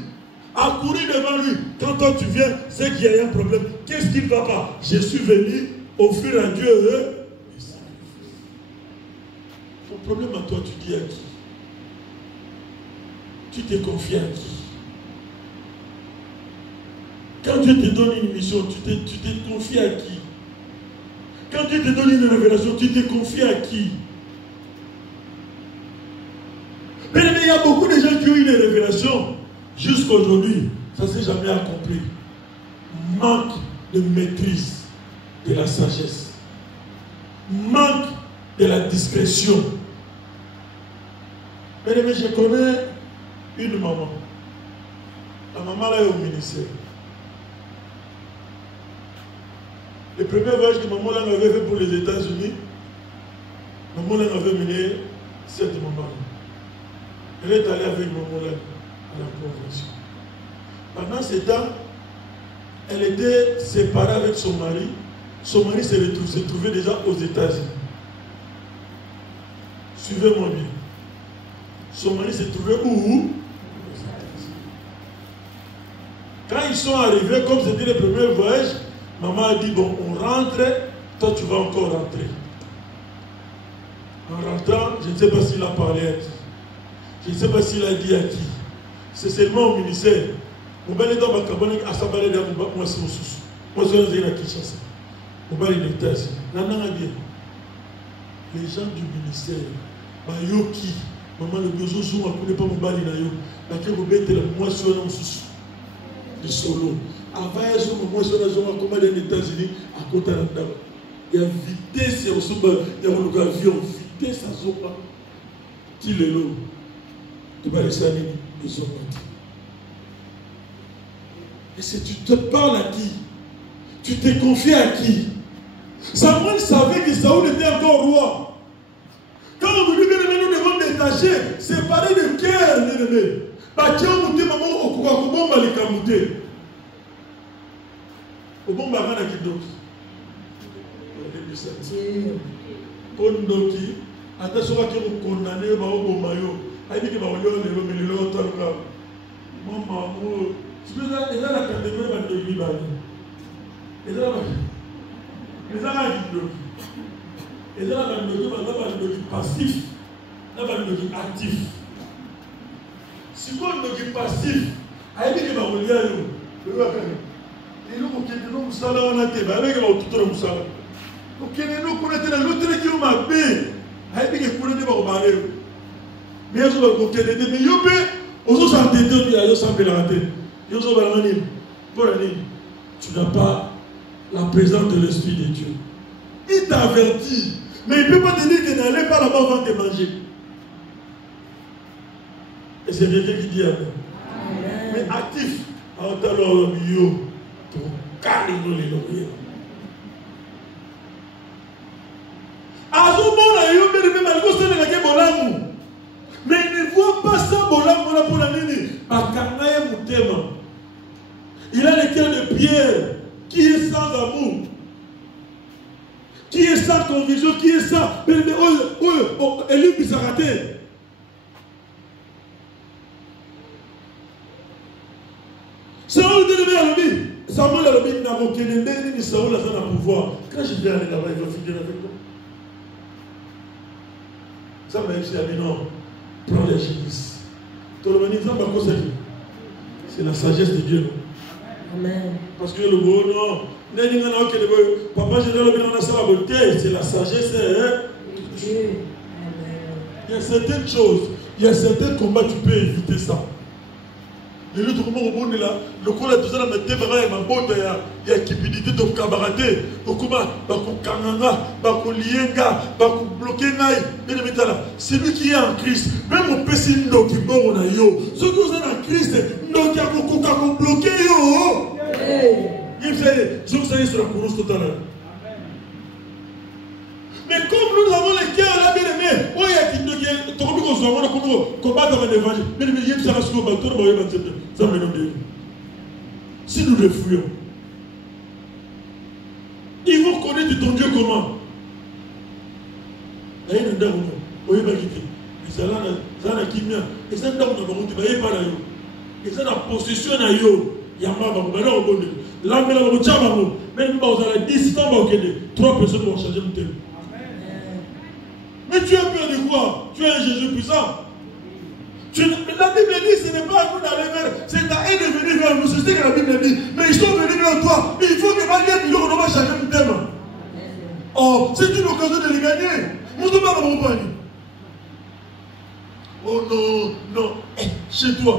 accourir devant lui. Quand toi tu viens, c'est qu'il y a un problème. Qu'est-ce qui ne va pas? Je suis venu offrir à Dieu des sacrifices. Ton problème à toi, tu dis à qui? Tu te confies à qui? Quand Dieu te donne une mission, tu te confies à qui? Quand Dieu te donne une révélation, tu te confies à qui? Mais il y a beaucoup de gens qui ont eu des révélations jusqu'à aujourd'hui. Ça ne s'est jamais accompli. Manque de maîtrise de la sagesse. Manque de la discrétion. Mais je connais une maman. La maman là est au ministère. Le premier voyage que maman là avait fait pour les États-Unis, maman là avait mené cette maman là. Elle est allée avec maman là à la convention. Pendant ce temps, elle était séparée avec son mari. Son mari se trouvait déjà aux États-Unis. Suivez-moi bien. Son mari se trouvait où? Quand ils sont arrivés, comme c'était le premier voyage, maman a dit, bon, on rentre, toi tu vas encore rentrer. En rentrant, je ne sais pas s'il a parlé à qui. Je ne sais pas s'il a dit à qui. C'est seulement au ministère. Moi, je suis les gens du ministère, Bayoki, maman le besoin ne connaît pas mon bali na yo, parce vous mettez la moisson de solo. Avant ce moment, je suis aux États-Unis à côté de la. Il y a vitesse au sommet, il y a un avion, vitesse à Zopa. Qui le lot? Tu vas laisser aller les hommes. Et si tu te parles à qui? Tu te confies à qui? Samuel savait que Saoul était encore roi. Quand on dit que nous devons détacher, séparer de cœur, l'ennemi. Parce que nous devons au bomba les camouter. Au bomba à qui d'autre? Pondoki, attention à qui vous condamnez au bombayo. Il dit que vous avez le maman, tu peux dire, il a la catégorie de l'Ibani. Il a la passif, il a la actif. Si vous avez le passif, il dit que vous avez tu n'as pas la présence de l'Esprit de Dieu. Il t'avertit, mais il ne peut pas te dire que n'allez pas là-bas avant de manger. Et c'est quelqu'un qui dit Amen. Mais actif, en talon yo, ton carino les loyers. Mais il ne voit pas ça pour la nini. Il a le cœur de pierre qui est sans amour. Qui est sans conviction? Qui est ça? Mais Élie puis ça raté. Saoul dit à l'ami. Samuel a l'ami n'a aucun ennemi, ni Saoul a son pouvoir. Quand je viens aller là-bas, il va finir avec moi. Ça m'a dit, non, prends les génisses. C'est la sagesse de Dieu. Amen. Parce que le beau, non. Papa, je dois c'est la sagesse. Dieu. Il y a certaines choses, il y a certains combats, tu peux éviter ça. Le lieu de comment au monde là, le coup là, tout ça, il y a cupidité de cabareté. Au combat, c'est lui qui est en Christ. Même au PC, qui est bon, on a yo. Ceux qui sont en Christ, donc il y a beaucoup bloqué yo. Je vous allez sur la course tout à l'heure. Mais comme nous avons les cœurs là, bien aimés, oh, il y a qui combattre dans l'évangile. Mais il y a ça me donne. Si nous le fuyons, ils vont connaître ton Dieu comment? Il y a un dame, il y a un quitter. Mais ça n'a qui vient. Et ça n'a pas et ça n'a possession à yo. Il y a un bon Dieu. Là, mais là, on va même dans la 10 ans, 3 personnes vont changer le thème. Mais tu as peur de quoi? Tu es un Jésus puissant. La Bible dit ce n'est pas à nous d'aller vers, c'est à eux de venir vers nous. C'est ce que la Bible dit. Mais ils sont venus vers toi. Mais il faut que on va changer le thème. Oh, c'est une occasion de les gagner. Nous ne sommes pas dans mon panier. Oh non, non. Chez toi.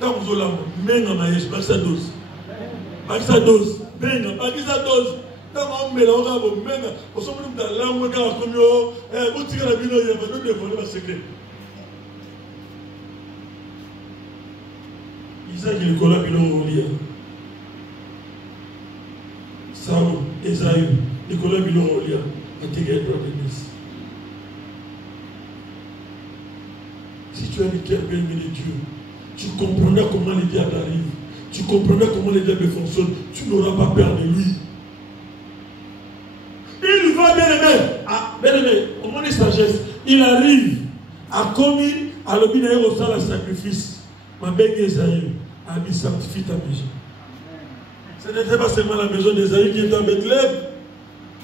Quand vous avez la main en maïs, pas sa dose. Pas sa dose. Benga, pas sa dose. Quand on met la main, on s'en met dans la langue, comme yo, vous tirez la vie, il y a pas de défendre le secret. Isaac et Nicolas Bilon Rolia. Saoul, Esaü, Nicolas Bilon Rolia, intégré dans l'église. Si tu as le cœur bien de Dieu, tu comprendras comment les diables arrivent. Tu comprendras comment les diables fonctionnent. Tu n'auras pas peur de lui. Il va, bien aimé. Ah, bien aimé, au moins de sagesse. Il arrive à commis à l'obéir au salle sacrifice. Ma belle Esaü a dit sanctifie ta maison. Ce n'était pas seulement la maison d'Esaü qui était à Bethléem.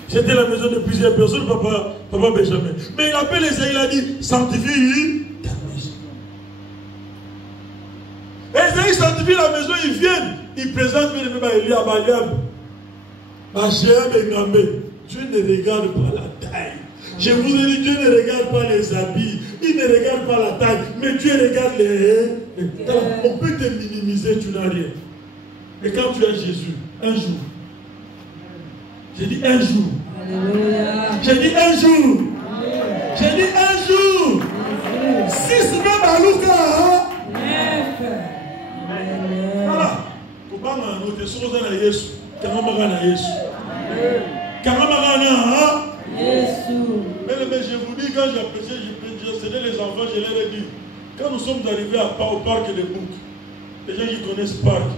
C'était la maison de plusieurs personnes, papa Benjamin. Mais il appelle Esaü, il a dit sanctifie ta maison. Esaü sanctifie la maison, ils viennent. Ils présentent même Eliab, Dieu ne regarde pas la taille. Je vous ai dit, Dieu ne regarde pas les habits, il ne regarde pas la taille, mais Dieu regarde les talents. On peut te minimiser, tu n'as rien. Mais quand tu as Jésus, un jour, j'ai dit un jour, j'ai dit un jour, j'ai dit un jour, 6 même à Luka, voilà. Comment on a noté ça à Yesu, comment on a Yesu. Mais je vous dis, quand j'ai prêché, je cédais les enfants, je leur ai dit, quand nous sommes arrivés au parc de Bouc, les gens qui connaissent le parc,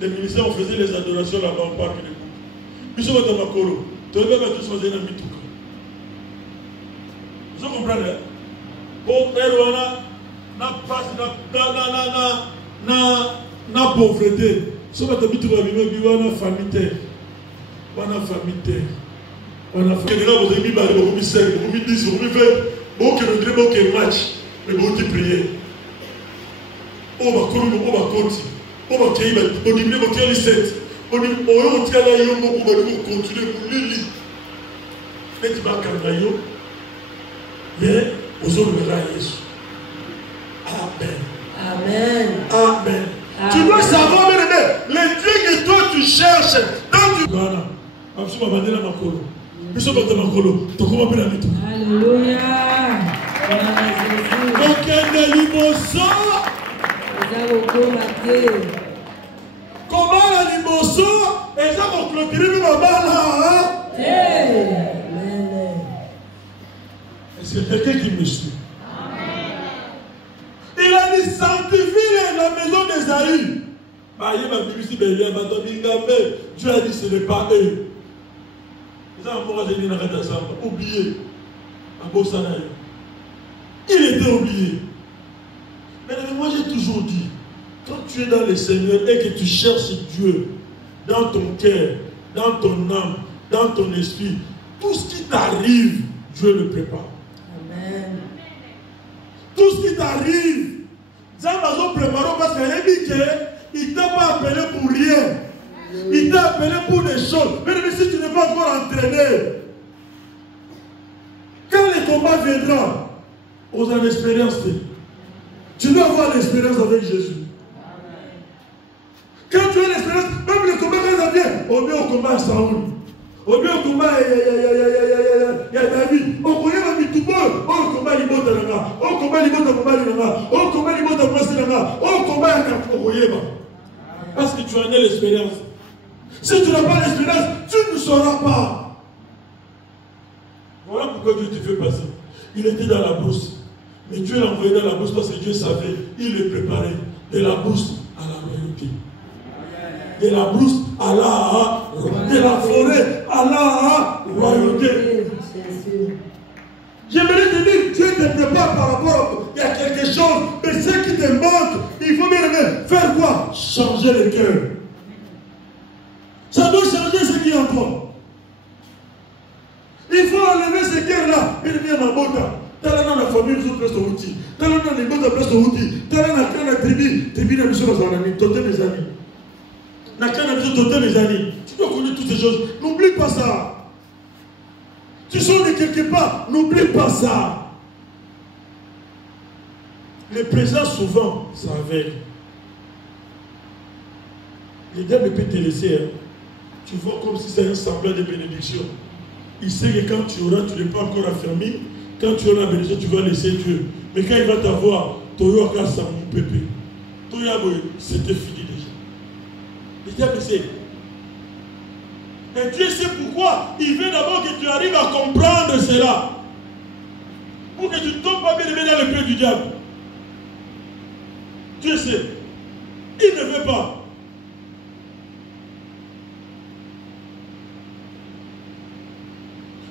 les ministères, on faisait les adorations là-bas au parc de Bouc. Nous sommes dans Makolo, tu ne peux pas tous choisir un mitouka. Vous comprenez? Pour na pauvreté. Si on a mis tout le famille, on a famille. On a fait des gens qui ont mis 5, 10, 20, beaucoup de match, mais beaucoup de prières. On va continuer, on va continuer. On va continuer, on va continuer. On va continuer pour lui. Mais tu vas calmer. Mais aux autres, on verra Jésus. Amen. Amen. Amen. Tu dois savoir, bien aimé, les dieux que toi tu cherches, dans du Ghana. Alléluia. Donc, il limoso. Comment la limoso? Et ça va clôturer ma balle. Est-ce que quelqu'un qui me suit? Il a dit sanctifie la maison d'Esaü. Dieu a dit ce n'est pas eux. Oublié. Il était oublié. Mais moi j'ai toujours dit, quand tu es dans le Seigneur et que tu cherches Dieu dans ton cœur, dans ton âme, dans ton esprit, tout ce qui t'arrive, Dieu le prépare. Amen. Tout ce qui t'arrive, Dieu va préparer parce qu'il ne t'a pas appelé pour rien. Il t'a appelé pour des choses. Mais si tu n'es pas encore entraîné, quand le combat viendra, on a l'expérience. Tu dois avoir l'expérience avec Jésus. Quand tu as l'expérience, même le combat quand ça vient, on met au combat à Saoul. On met au combat à David. On connaît ma mitubo. On combat l'imot de l'anga. On combat l'imot de l'anga. On combat l'imot de l'anga. On combat à Kapoyeba. Parce que tu en as l'expérience. Si tu n'as pas l'expérience, tu ne sauras pas. Voilà pourquoi Dieu te fait passer. Il était dans la brousse. Mais Dieu l'a envoyé dans la brousse parce que Dieu savait. Il le préparait. De la brousse à la royauté. De la brousse à la royauté. De la forêt à la royauté. J'aimerais te dire, Dieu te prépare par rapport à quelque chose. Mais ce qui te manque, il faut bien faire quoi? Changer le cœur. Ça doit changer ce qui est en toi. Il faut enlever ce cœur-là. Il vient dans Bota. Tel dans la famille, nous sommes au outil. Tel dans les Bota, presque au outil. Tel dans la tribu. Tribu n'a besoin de amis. Toté mes amis. N'a qu'un besoin de toté mes amis. Tu dois connaître toutes ces choses. N'oublie pas ça. Tu sors de quelque part. N'oublie pas ça. Le présent, souvent, ça aveugle. Le diable peut te laisser. Hein. Tu vois comme si c'est un semblant de bénédiction. Il sait que quand tu auras, tu n'es pas encore affermi. Quand tu auras la bénédiction, tu vas laisser Dieu. Mais quand il va t'avoir, c'était fini déjà. Le diable sait. Et Dieu sait pourquoi. Il veut d'abord que tu arrives à comprendre cela. Pour que tu ne tombes pas bien dans le pied du diable. Dieu sait. Il ne veut pas.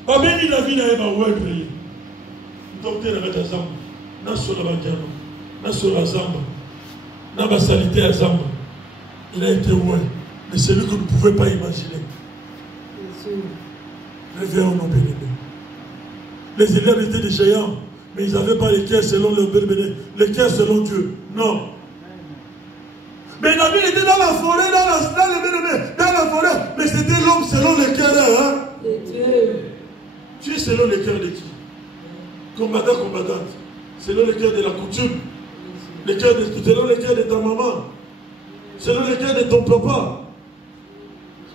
Abeni David a eba oué docteur avec la zamba, na sola badiano, na sola zamba, na basalité à zamba. Il a été oué, mais c'est lui que vous ne pouvez pas imaginer. Réveillons nos bénédicts. Les élèves étaient des géants, mais ils n'avaient pas les cœurs selon leur bénédicts, les cœurs selon Dieu. Non. Mais David était dans la forêt, dans la forêt, mais c'était l'homme selon le cœur. Hein? Tu es selon le cœur de qui? Combattant, combattante. Selon le cœur de la coutume. Selon le cœur de ta maman. Selon le cœur de ton papa.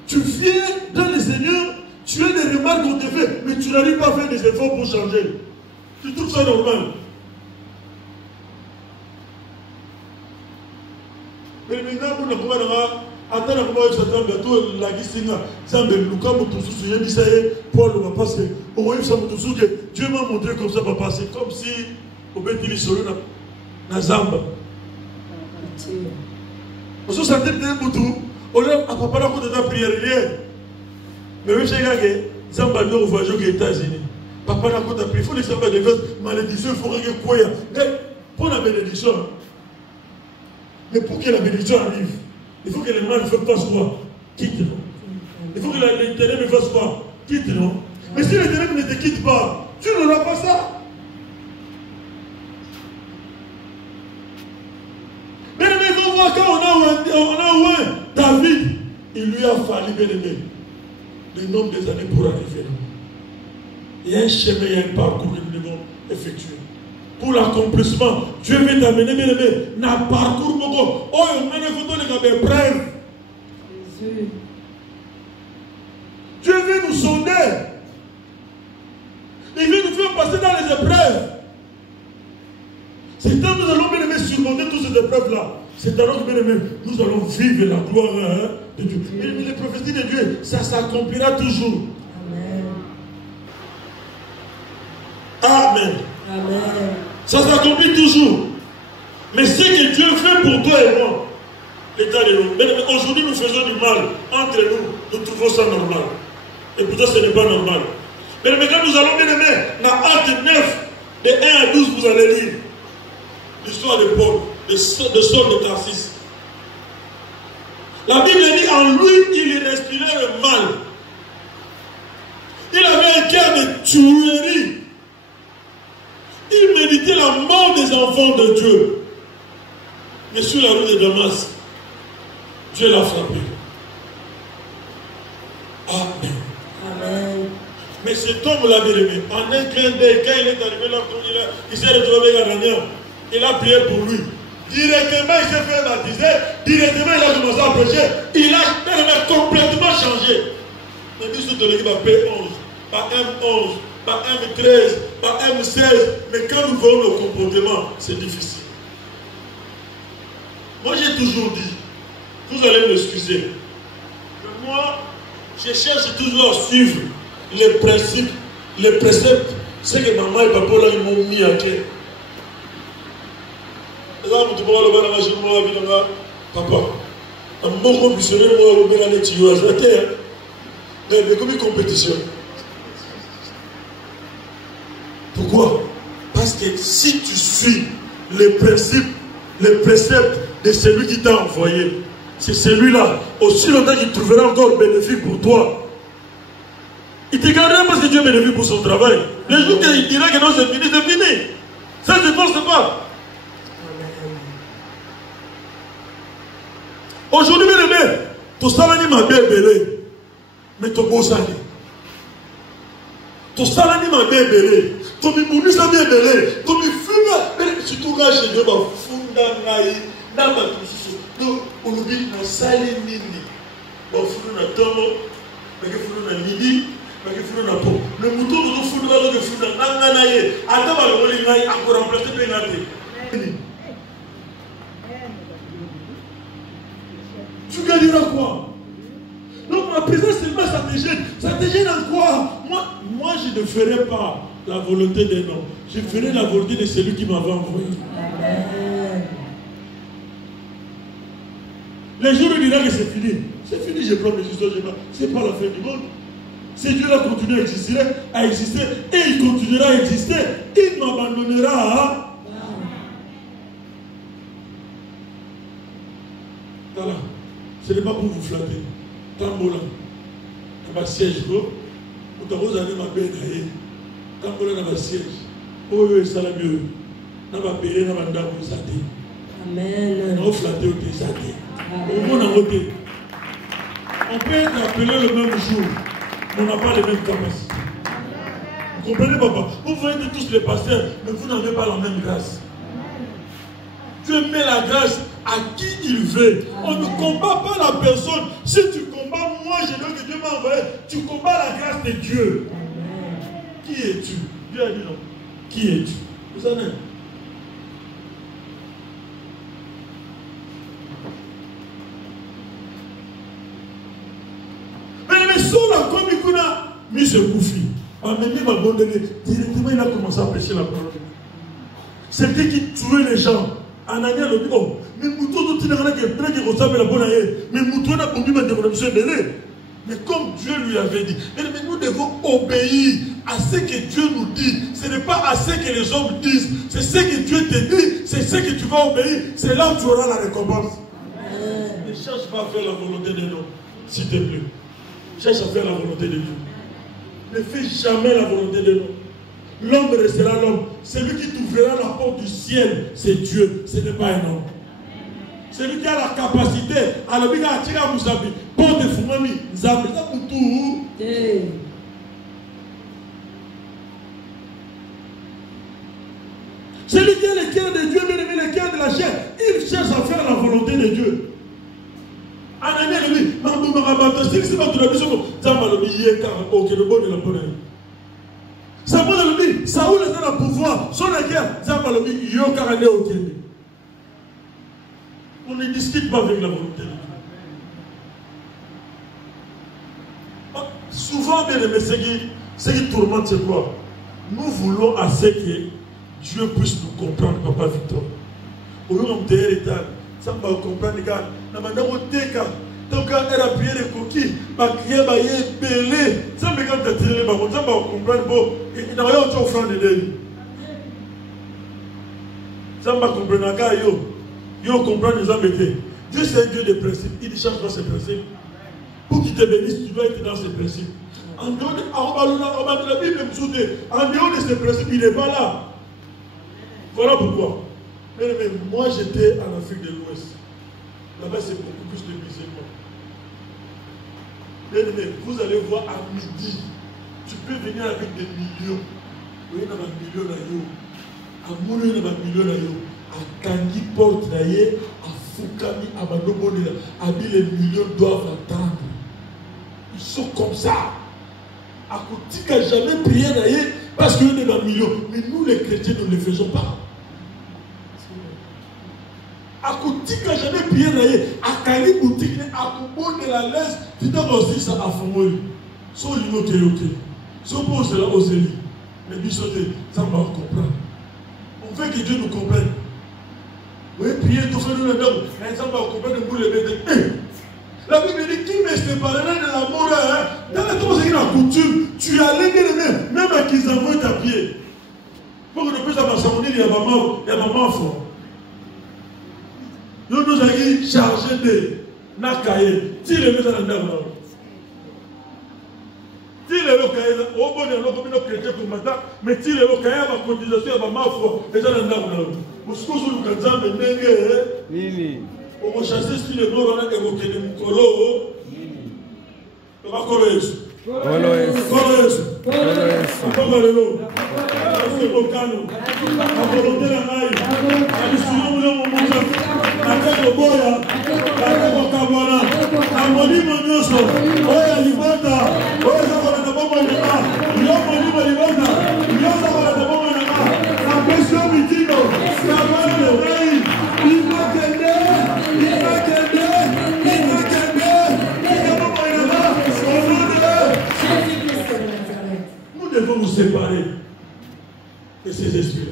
Tu viens dans le Seigneur, tu as des remarques qu'on te fait, mais tu n'arrives pas à faire des efforts pour changer. Tu trouves ça normal. Mais maintenant, pour le combat, attends, la guissinga, parce que Dieu m'a montré comme ça, papa. C'est comme si au Bétili Solo na Zamba. On se sentait bien Boutou, on a papa la côte de la prière. Mais même chez Gagé, Zamba doit voyager aux États-Unis. Papa la côte de la prière, il faut les Zamba de malédiction, il faut que quoi. Pour la bénédiction. Mais pour que la bénédiction arrive, il faut que le mal ne fasse quoi? Quitte, non? Il faut que les ténèbres ne fassent quoi? Quitte, non? Mais si les ténèbres ne te quittent pas, tu n'auras pas ça. Mais il faut voir quand on a oué David, il lui a fallu, bien aimé, le nombre des années pour arriver là. Il y a un chemin, il y a un parcours que nous devons effectuer. Pour l'accomplissement, Dieu veut t'amener, bien aimé, dans le parcours. Oh, on a une photo de l'épreuve. Dieu veut nous sonder. Il veut nous faire passer dans les épreuves. C'est quand nous allons, bien aimé, surmonter toutes ces épreuves-là. C'est alors que, bien aimé, nous allons vivre la gloire de Dieu. Mais les prophéties de Dieu, ça s'accomplira toujours. Amen. Amen. Ça s'accomplit toujours. Mais ce que Dieu fait pour toi et moi, l'état de l'homme. Mais aujourd'hui, nous faisons du mal. Entre nous, nous trouvons ça normal. Et pourtant, ce n'est pas normal. Mais maintenant, nous allons bien aimer. Dans Acte 9, de 1 à 12, vous allez lire l'histoire de Paul, de Saul de Tarsis. La Bible dit en lui, il respirait le mal. Il avait un cœur de tuerie. Il méditait la mort des enfants de Dieu. Mais sur la rue de Damas, Dieu l'a frappé. Amen. Amen. Mais cet homme l'a bien aimé. En un clin d'œil, quand il est arrivé là, il s'est retrouvé avec Anania. Il a prié pour lui. Directement, il s'est fait baptiser. Directement, il a commencé à prêcher. Il a complètement changé. Mais nous sommes dans l'équipe par P11, par M11, par M13, par M16. Mais quand nous voyons le comportement, c'est difficile. Moi, j'ai toujours dit, vous allez m'excuser, que moi, je cherche toujours à suivre les principes, les préceptes, ce que maman et papa là, ils m'ont mis à cœur. Papa, un bon missionnaire, moi, mais comme une compétition. Pourquoi? Parce que si tu suis les principes, les préceptes de celui qui t'a envoyé, c'est celui-là, aussi longtemps qu'il trouvera encore bénéfique pour toi. Il te gardera parce que Dieu est bénéfique pour son travail. Le jour qu'il dira que non, c'est fini, c'est fini. Ça ne se force pas. Aujourd'hui, bien aimé, tout ça m'a bien belé. Mais ton beau salé. Tout ça m'a bien belé. Ton mimouni ça bien belé. Ton mifume, surtout là chez Dieu, funda naï, n'a pas tout ça. Donc, on nous dit, on salé nini. On fout na tomo, on fout na midi, on fout na peau. Le mouton, on fout na nanaye. Attends, on va le naï, encore remplacer le naï. Tu gagneras quoi? Donc ma présence seulement ça te gêne. Ça te gêne en quoi? Moi je ne ferai pas la volonté d'un homme. Je ferai la volonté de celui qui m'avait envoyé. Amen. Les jours où il dira que c'est fini. C'est fini, je prends mes histoires, je prends. C'est pas la fin du monde. Si Dieu a continué à exister et il continuera à exister, il m'abandonnera. Voilà. Ce n'est pas pour vous flatter. Tambola. Dans ma siège, vous avez ma belle naïe. Tambola dans ma siège. Oh, oui, ça l'a mieux. Dans ma belle, dans ma dame, vous savez. Amen. On flatter au désordre. Au monde en côté. On peut être appelé le même jour, mais on n'a pas les mêmes capacités. Vous comprenez, papa? Vous voyez tous les pasteurs, mais vous n'avez pas la même grâce. Dieu met la grâce à qui il veut. On ne combat pas la personne. Si tu combats, moi je veux que Dieu m'a envoyé, tu combats la grâce de Dieu. Qui es-tu? Dieu a dit non. Qui es-tu? Vous savez? Mais sur la commune, il a mis ce bouffi. Directement, il a commencé à prêcher la parole. C'était qui tuait les gens. Anania le dit, oh, mais Moutou, tu n'as rien que près que ressemble la bonne année. Mais Moutou n'a pas pu mettre de délai. Mais comme Dieu lui avait dit, mais nous devons obéir à ce que Dieu nous dit. Ce n'est pas à ce que les hommes disent. C'est ce que Dieu te dit, c'est ce que tu vas obéir. C'est là où tu auras la récompense. Ne cherche pas à faire la volonté de l'homme, s'il te plaît. Cherche à faire la volonté de Dieu. Ne fais jamais la volonté de l'homme. L'homme restera l'homme. Celui qui t'ouvrira la porte du ciel, c'est Dieu. Ce n'est pas un homme. Celui qui a la capacité, à la biga atira Moussabi, porte de Fumami, Zabi, Zaboutou. Celui qui a le cœur de Dieu, bien aimé, le cœur de la chair, il cherche à faire la volonté de Dieu. Anania lui, Mambo Marabata, c'est pas tout la mission. Zambalobi, Yeka, ok, le bon de la bonne. Samuel Saoul est dans le pouvoir. Son guerre, Zambalobi, Yokarane ok. On ne discute pas avec la volonté de Dieu. Souvent, bien aimé, ce qui tourmente, c'est quoi? Nous voulons assez que Dieu puisse nous comprendre, Papa Victor. Au lieu de me dire, ça va comprendre, les gars. Donc quand elle a prié les coquilles, ma crié, ma yé, belé. Ça me quand tu as tiré les bambous, ça va comprendre, bon, il n'a rien autre offrande de lui. Ça va comprendre, car yo comprendre les hommes. Dieu c'est un Dieu de principes, il ne change pas ses principes. Pour qu'il te bénisse, tu dois être dans ses principes. En dehors de la Bible, en dehors de ses principes, il n'est pas là. Voilà pourquoi. Mais moi j'étais en Afrique de l'Ouest. Là-bas c'est beaucoup plus de musulmans. Mais vous allez voir à midi, tu peux venir avec des millions. Oui, il y a des millions là. À Moulin, il y a des millions là. À Kangi porte là, à Fukami, à Manoboni là. À les millions doivent attendre. Ils sont comme ça. À côté qui n'a jamais prié là, parce qu'il y a des millions. Mais nous les chrétiens, nous ne le faisons pas. À côté qui n'a jamais prié là, à Kali boutique, à Kobo de la laisse, tu dois aussi ça à Fomoli. So lino keyoke. So pose là aux élites. Mais bisoté, ça va comprendre. On veut que Dieu nous comprenne. Oui, prier, tout faire nous les dons. Mais ça va comprendre nous les bêtes. La Bible dit qui me séparera de l'amour. Dans la chose qui est la coutume, tu as l'aidé les mêmes, même à qu'ils envoient ta pied. Pour que nous puissions avoir il y a maman fort. Nous nous avons chargé de Nakaye. Si les maisons dans le si les locaux, au bon de l'eau, chrétien pour matin, mais si les locaux, ma cotisation, ma maman fort, les gens dans le vous scoussez le canzan de Nengue. On va chasser si les morts ont évoqué des moukolos. On va coller. Nous devons nous séparer de ces esprits.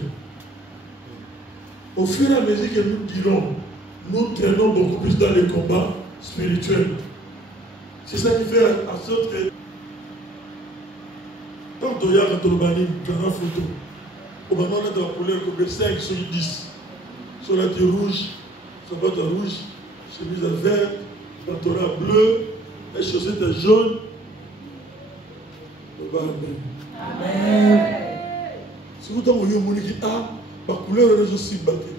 Au fur et à mesure que nous dirons, nous traînons beaucoup plus dans les combats spirituels. C'est ça qui fait en sorte que quand on y a quand on va une photo, au moment de la couleur comme 5 sur 10, sur la tête rouge, sur la boîte rouge, chemise à vert, pantalon bleu, les chaussettes jaunes. Amen. Si vous avez dit ah, ma couleur est aussi battue.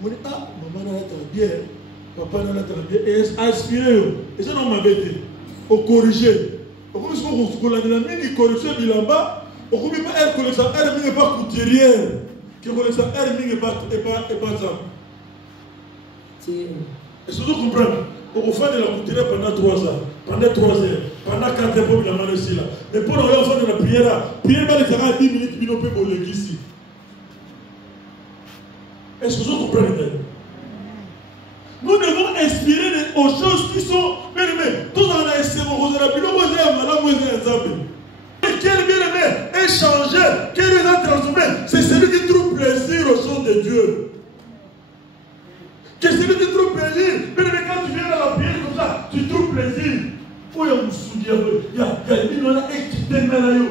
Vous dites ah, maman n'a pas bien, papa n'a pas bien, et aspirer. Et ça non m'avait été. Au corriger. Au comme si vous avez dit corriger bilamba, au comme pas elle connaît ça, elle n'est pas couturière, qui connaît ça, elle n'est pas ça. Est-ce que vous comprenez? On fait de la couturière pendant 3 ans, pendant 3 heures, pendant 4 heures pour la main ici là. Mais pour nous faire de la prière, prière va les faire à 10 minutes, mais on peut voler ici. Est-ce que vous comprenez? Nous devons inspirer aux choses qui sont bien-aimées. Tous en a essayé, on a pu quel bien-aimé est changé, quel est transformé, c'est celui qui trouve plaisir aux choses de Dieu. Que celui qui trouve plaisir, mais quand tu viens dans la prière comme ça, tu trouves plaisir. Oh, il y a un souvenir, il y a une minute qui t'aime.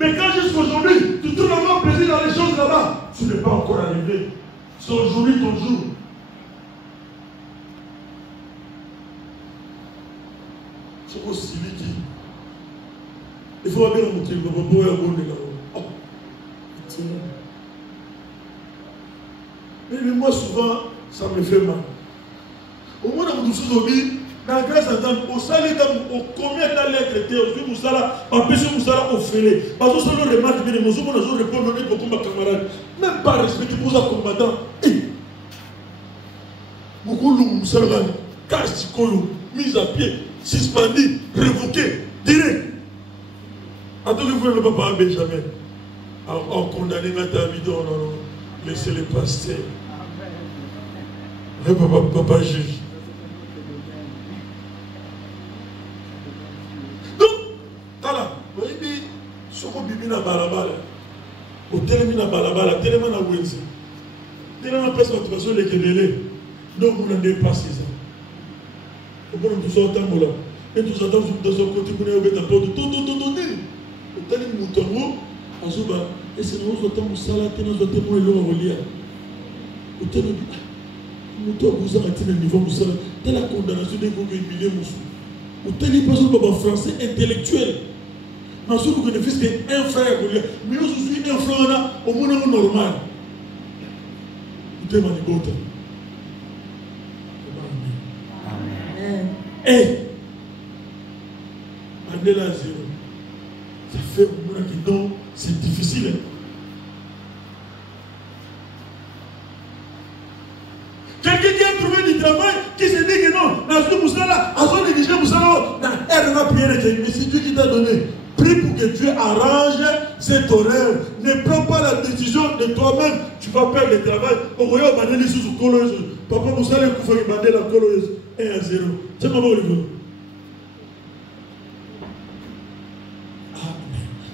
Mais quand jusqu'aujourd'hui, tu trouves encore plaisir dans les choses là-bas, tu n'es pas encore arrivé. C'est aujourd'hui ton jour. C'est aussi liquide. Il faut bien montrer le bon et bon de là. Mais moi, souvent, ça me fait mal. Au moins, dans mon souci, dans la grâce à Dieu, au salut, au combien de lettres étaient, au suivi, Moussala, en plus, Moussala, au fêlé. Parce que ce sont les remarques, mais les mots, on a répondu pour mes camarades. Même pas respecter pour ça, combattant. Beaucoup de Moussala, casse, mise à pied, suspendu, révoqué, direct. En tant que vous ne pouvez pas Benjamin, en condamner notre ami, non, laissez-les passer. Le papa juge. Donc, voilà, vous voyez, ce qu'on bibi na balabala, au télémi na balabala, télémi na wenzi, télémi na presque motivation les kébélés, donc vous n'en dépassez ça. On peut nous sortir dans là. Et nous attendons dans son côté pour nous mettre à porte. Tout. Et tel que nous tombons, en Zuba, et c'est nous autant nous salater, nous autant nous élons à relier. Et tel nous devons vous arrêter le niveau, nous salater. Telle la condamnation des gens qui humilient nous. Ou tel que nous sommes français intellectuel. Nous sommes que fils qu'un frère, mais nous sommes un frère au monde normal. Nous devons aller au Amen. Et Mandela zéro. Ça fait au moins que non, c'est difficile. Quelqu'un qui a trouvé du travail, qui se dit que non, dans ce Moussala, à son négligé Moussala, elle n'a prié de mais c'est Dieu qui t'a donné. Prie pour que Dieu arrange cet horaire. Ne prends pas la décision de toi-même. Tu vas perdre le travail. Au royaume, on va aller sur Coloise. Papa Moussala, il faut qu'il la Coloise. 1-0. C'est comment on le veut.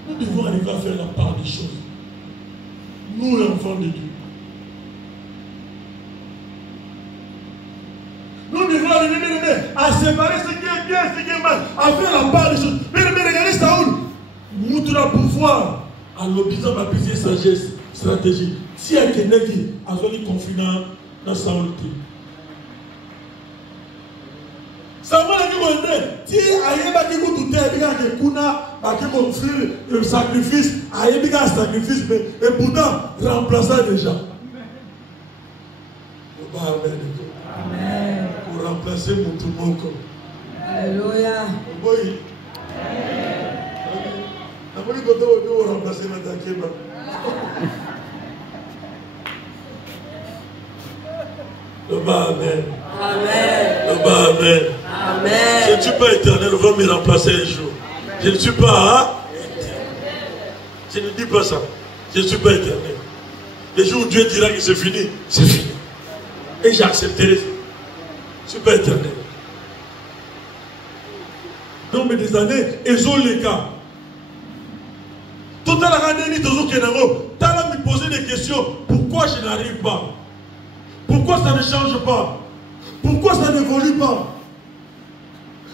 Nous devons arriver à faire la part des choses. Nous, enfants de Dieu. Nous devons arriver à séparer ce qui est bien, ce qui est mal, à faire la part des choses. Mais regardez Saoul. Nous devons pouvoir, à l'obéissance, à apaiser sagesse, stratégie. Si il y a quelqu'un qui a fait confinement dans Saoul. Samuel a dit si Ayeba qui vous tout est bien que Kuna a qui offrir le sacrifice, Ayeba sacrifice, et pourtant remplaçant déjà. Amen. Pour remplacer mon tout le monde. Alléluia. Oui. Amen. Pour remplacer notre Akeba. Amen. Amen. Amen. Je ne suis pas éternel, on va me remplacer un jour. Je ne suis pas éternel. Je ne dis pas ça. Je ne suis pas éternel. Le jour où Dieu dira que c'est fini, c'est fini. Et j'accepterai ça. Je ne suis pas éternel. Non, mais des années, ils ont les cas. Tout à l'heure, tu as me poser des questions. Pourquoi je n'arrive pas? Pourquoi ça ne change pas? Pourquoi ça n'évolue pas?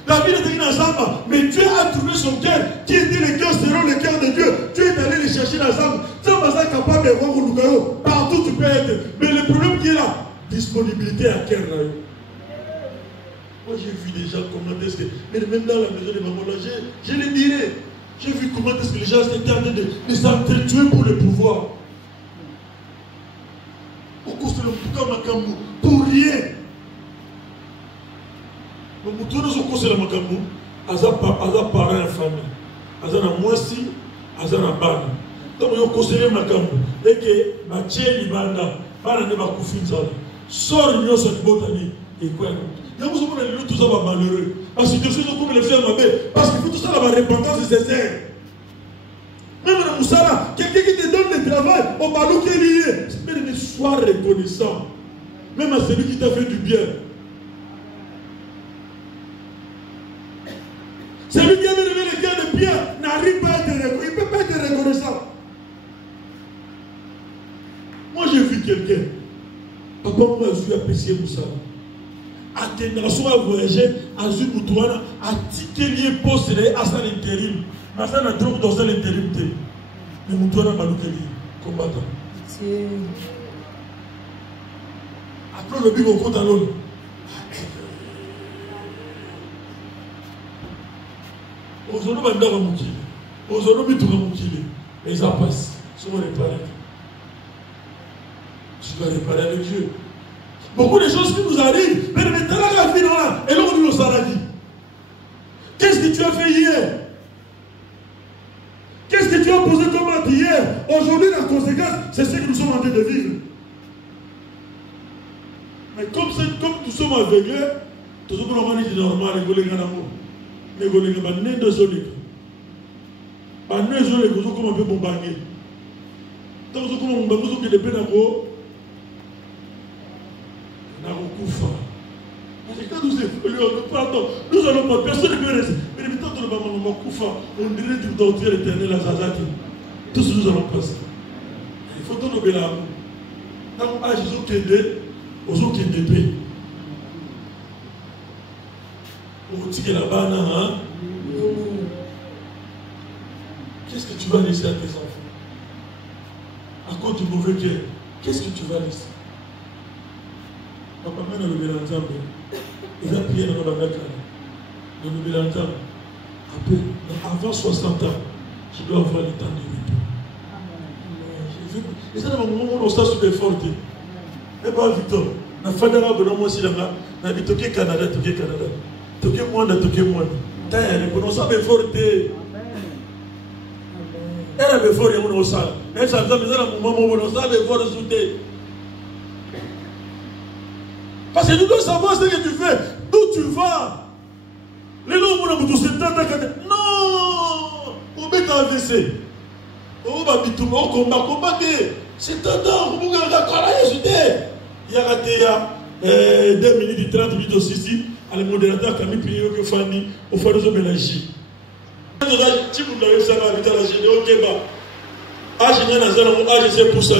La vie était ensemble, mais Dieu a trouvé son cœur, qui était le cœur selon le cœur de Dieu. Dieu est allé le chercher ensemble. Tu es capable de voir au Lugaro. Partout tu peux être. Mais le problème qui est là, disponibilité à quel rayon? Moi j'ai vu des gens comment est-ce que. Mais même dans la maison de maman, là, je le dirais. J'ai vu comment est-ce que les gens étaient en train de s'entretuer pour le pouvoir. Pour rien. Nous sommes tous makambu, aza parents en famille, aza na mwasi, aza na bana. Donc nous conseillons makambu, et que ma chérie libanda, bana ne va couper nzali. Sort nous sur botani et quoi. Nous sommes tous malheureux parce que Dieu nous comme les faire mauvais, parce qu'il faut tout ça la repentance nécessaire. Même dans Moussala, quelqu'un qui te donne le travail, au balou qui est lié, mais sois reconnaissant. Même à celui qui t'a fait du bien. Celui qui a levé le cœur de bien n'arrive pas à être reconnaissant. Il ne peut pas être reconnaissant. Moi j'ai vu quelqu'un. Papa, moi je suis apprécié pour ça. À Ténasou a voyagé, à Zubutouana, à Tikelier poste à ça l'intérim. À ça la drogue dans ça l'intérim. Mais Moutouana Maloukeli, combattant. Après le big au compte à l'autre. Aujourd'hui, on va mourir. Aujourd'hui, on va mourir. Et ça passe. Si on répare. Tu dois réparer avec Dieu. Beaucoup de choses qui nous arrivent. Mais maintenant, la vie là. Et là, on dit au saladier. Qu'est-ce que tu as fait hier? Qu'est-ce que tu as posé comme acte hier? Aujourd'hui, la conséquence, c'est ce que nous sommes en train de vivre. Mais comme nous sommes aveuglés, tout ce que l'on va dire normal, les gars d'amour. Mais vous les avez deux solides. Pas deux solides, vous avez un peu bombardé. Donc, vous avez un peu de peine à vous. Nous avons couffé. Quand nous sommes pardon, nous allons pas, personne ne peut rester. Mais tant que nous avons couffé, on dirait du docteur éternel à Zazaki. Tout ce que nous allons passer. Il faut tout nous là. Tant que Jésus qui est aux autres qui est épée. On dit que là-bas, hein? Qu'est-ce que tu vas laisser à tes enfants? À cause du mauvais cœur, qu'est-ce que tu vas laisser? Papa, maintenant, le mélange, il va prier dans la Mecque. Le mélange, avant 60 ans, je dois avoir le temps de repos. Et ça, dans le moment où on s'est sur les fortes, et pas Victor, la fin de la bonne aussi, on a dit Toké Canada, Toké Canada, Toké Moine, Toké Moine. T'as un bon, on s'est forte. Elle avait fort et on a ça. Elle s'est dit, mais elle a un moment où on s'est fort et parce que tu dois savoir ce que tu fais, d'où tu vas. Les gens vont tous se dire, non, on met un AVC. On va combattre. C'est un temps, on va travailler. Il y a raté 2 minutes, 30 minutes aussi. Le modérateur Camille Pio, que Fanny, au fond de ce mélange. Si vous n'avez pas habité à la Génie, ok, bah, je sais pour ça.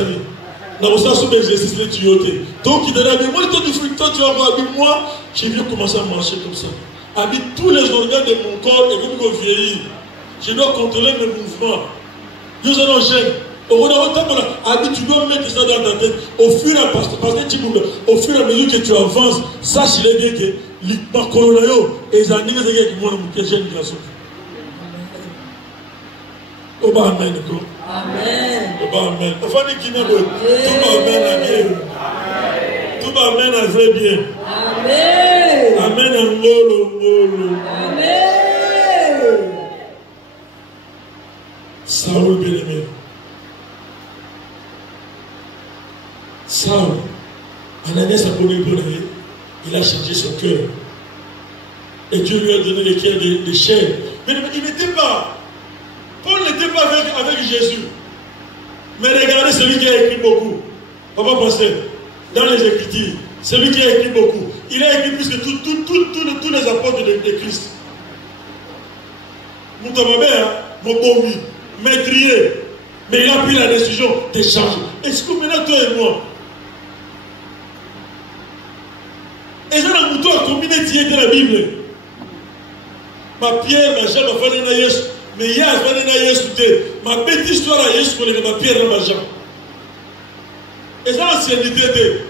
Dans le sens où l'exercice est tuyauté. Donc, il donne à moi, toi, tu vas voir, moi, j'ai bien commencé à marcher comme ça. Habite tous les organes de mon corps et comme je vieillis, je dois contrôler mes mouvements. Nous allons gêner. Tu dois mettre ça dans ta tête. Au fur et à mesure que tu avances, sache bien que les coronayo et les années qui vont nous gêner. Amen. Amen. Amen. Enfin, qui n'a pas tout va bien. Tout va bien, très bien. Amen. Amen. Amen. Saul, bien aimé. Saul, Ananias a connu il a changé son cœur. Et Dieu lui a donné le cœur de chair. Mais il n'était pas. Paul n'était pas avec Jésus. Mais regardez celui qui a écrit beaucoup. Papa Pasteur, dans les Écritures, celui qui a écrit beaucoup. Il a écrit plus que tous les apôtres de Christ. Mon bon maîtrier. Mais il a pris la décision de changer. Est-ce que maintenant toi et moi, et ça n'a pas combiné de la Bible. Ma pierre, ma jambe, ma femme, ma Yesu. Mais il y a un ma petite histoire à Yesu pour ma pierre et ma jambe. Et ça, l'ancienneté.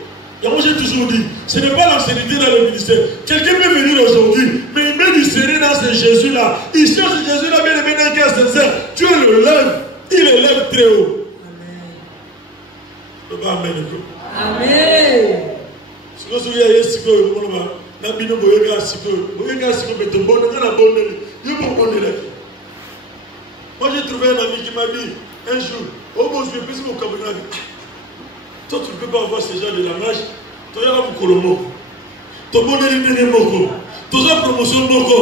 Et moi, j'ai toujours dit, ce n'est pas l'ancienneté dans le ministère. Quelqu'un peut venir aujourd'hui, mais il met du sérieux dans ce Jésus-là. Il cherche ce Jésus-là, bien aimé dans le cœur sincère. Dieu le lève, il le lève très haut. Amen. Amen. Moi j'ai trouvé un ami qui m'a dit un jour, oh bon, je vais plus au Cameroun. Toi tu ne peux pas avoir ce genre de langage. Toi il y a un colomo. Toi bon est le moko. Toi la promotion moko.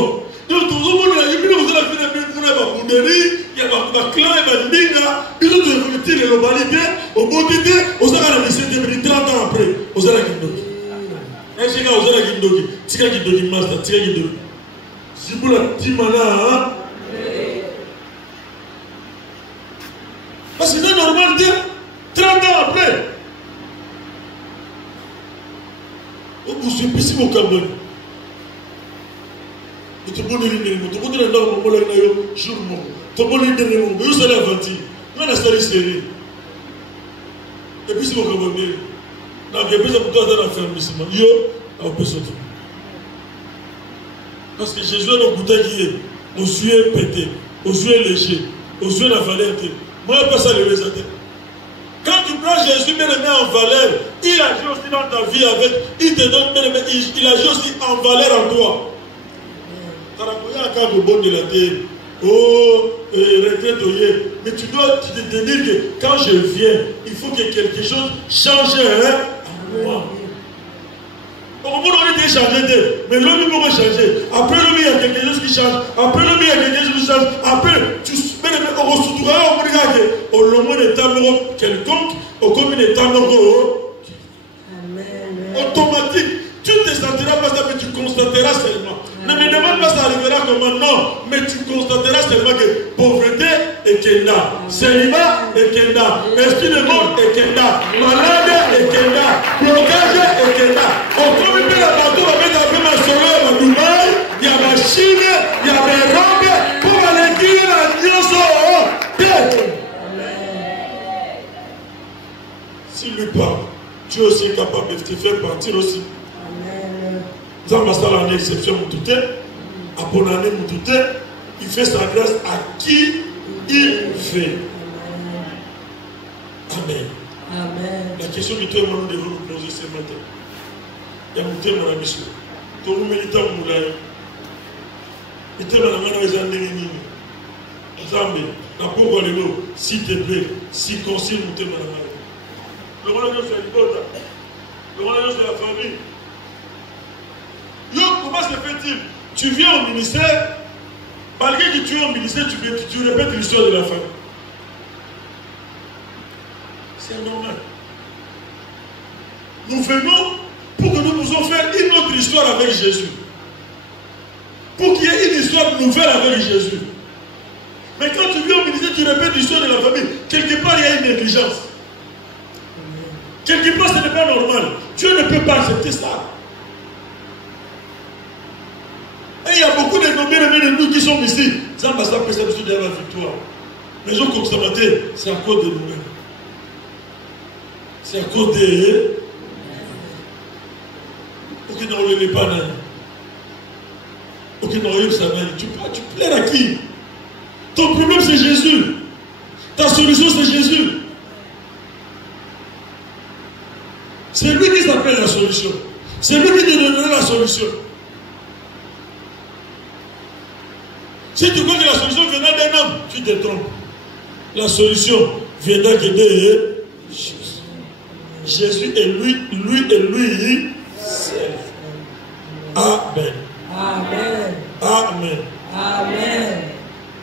Donc tout le monde a eu une autre affaire de pour la bouderie, il y a ma clan et ma dinga, ils ont dû retirer le validé, au bon idée, aux arabes de 30 ans après, aux arabes un chien aux arabes qui tika qui donne master, tika qui donne. Si vous la timana, parce que c'est normal de 30 ans après. Au bout de ce au Cameroun. Tu peux donner les mots, tu peux donner les mots, jour mot. Tu peux donner les mots, mais où c'est la ventille? On a la série. Et puis c'est mon Cameroun. Donc, il y a besoin de toi dans la fermissement. Yo, on peut sauter. Parce que Jésus a un bouteille qui est aux yeux pétés, aux yeux légers, aux yeux la valeur. Moi, je ne peux pas ça le réaliser. Quand tu prends Jésus bien aimé en valeur, il agit aussi dans ta vie avec, il te donne bien aimé, il agit aussi en valeur en toi. Oh, retraite, mais tu dois te dire que quand je viens, il faut que quelque chose change en moi. Au moment où on était changé, mais l'homme peut changer. Après l'homme, il y a quelque chose qui change. Après l'homme, il y a quelque chose qui change. Après, tu on se trouve au moment de temps quelconque, au commun de temps automatique. Tu ne te sentiras pas ça, mais tu constateras seulement. Ne me demande pas ça arrivera comment, non, mais tu constateras seulement que pauvreté est kenda, célibat est kenda, esprit de mort est kenda, malade est kenda, blocage est kenda. Au commun de la bateau, on va mettre un peu ma soleil à Dubaï, il y a machine, il y a des robes pour aller dire la nyonso. S'il lui parle, tu es aussi capable de te faire partir aussi. Nous avons une exception, il fait sa grâce à qui il fait. Amen. Amen. La question que tout le monde devrait vous poser ce matin. Il y a mon thème à la mission. Tout le monde est en moulin. Il thème à la main dans les années. La pauvre Lélo, s'il te plaît, si conseille mon thème à la main. Le royaume de la le royaume de la famille. Yo, comment se fait-il? Tu viens au ministère, malgré que tu es au ministère, tu répètes l'histoire de la famille. C'est normal. Nous venons pour que nous puissions faire une autre histoire avec Jésus. Pour qu'il y ait une histoire nouvelle avec Jésus. Mais quand tu viens au ministère, tu répètes l'histoire de la famille. Quelque part, il y a une négligence. Quelque part, ce n'est pas normal. Dieu ne peut pas accepter ça. Et il y a beaucoup de nommés de nous qui sont ici. Ça m'a ça peut de la victoire. Mais je constate, c'est à cause de nous-mêmes. C'est à cause de... Pour qu'il n'enlève pas d'un. Pour qu'il n'enlève ça d'un. Tu plais à qui? Ton problème c'est Jésus. Ta solution c'est Jésus. C'est lui qui s'appelle la solution. C'est lui qui te donnera la solution. Si tu crois que la solution viendra d'un homme, tu te trompes. La solution viendra que de Jésus. Jésus est lui seul. Amen. Amen. Amen. Amen.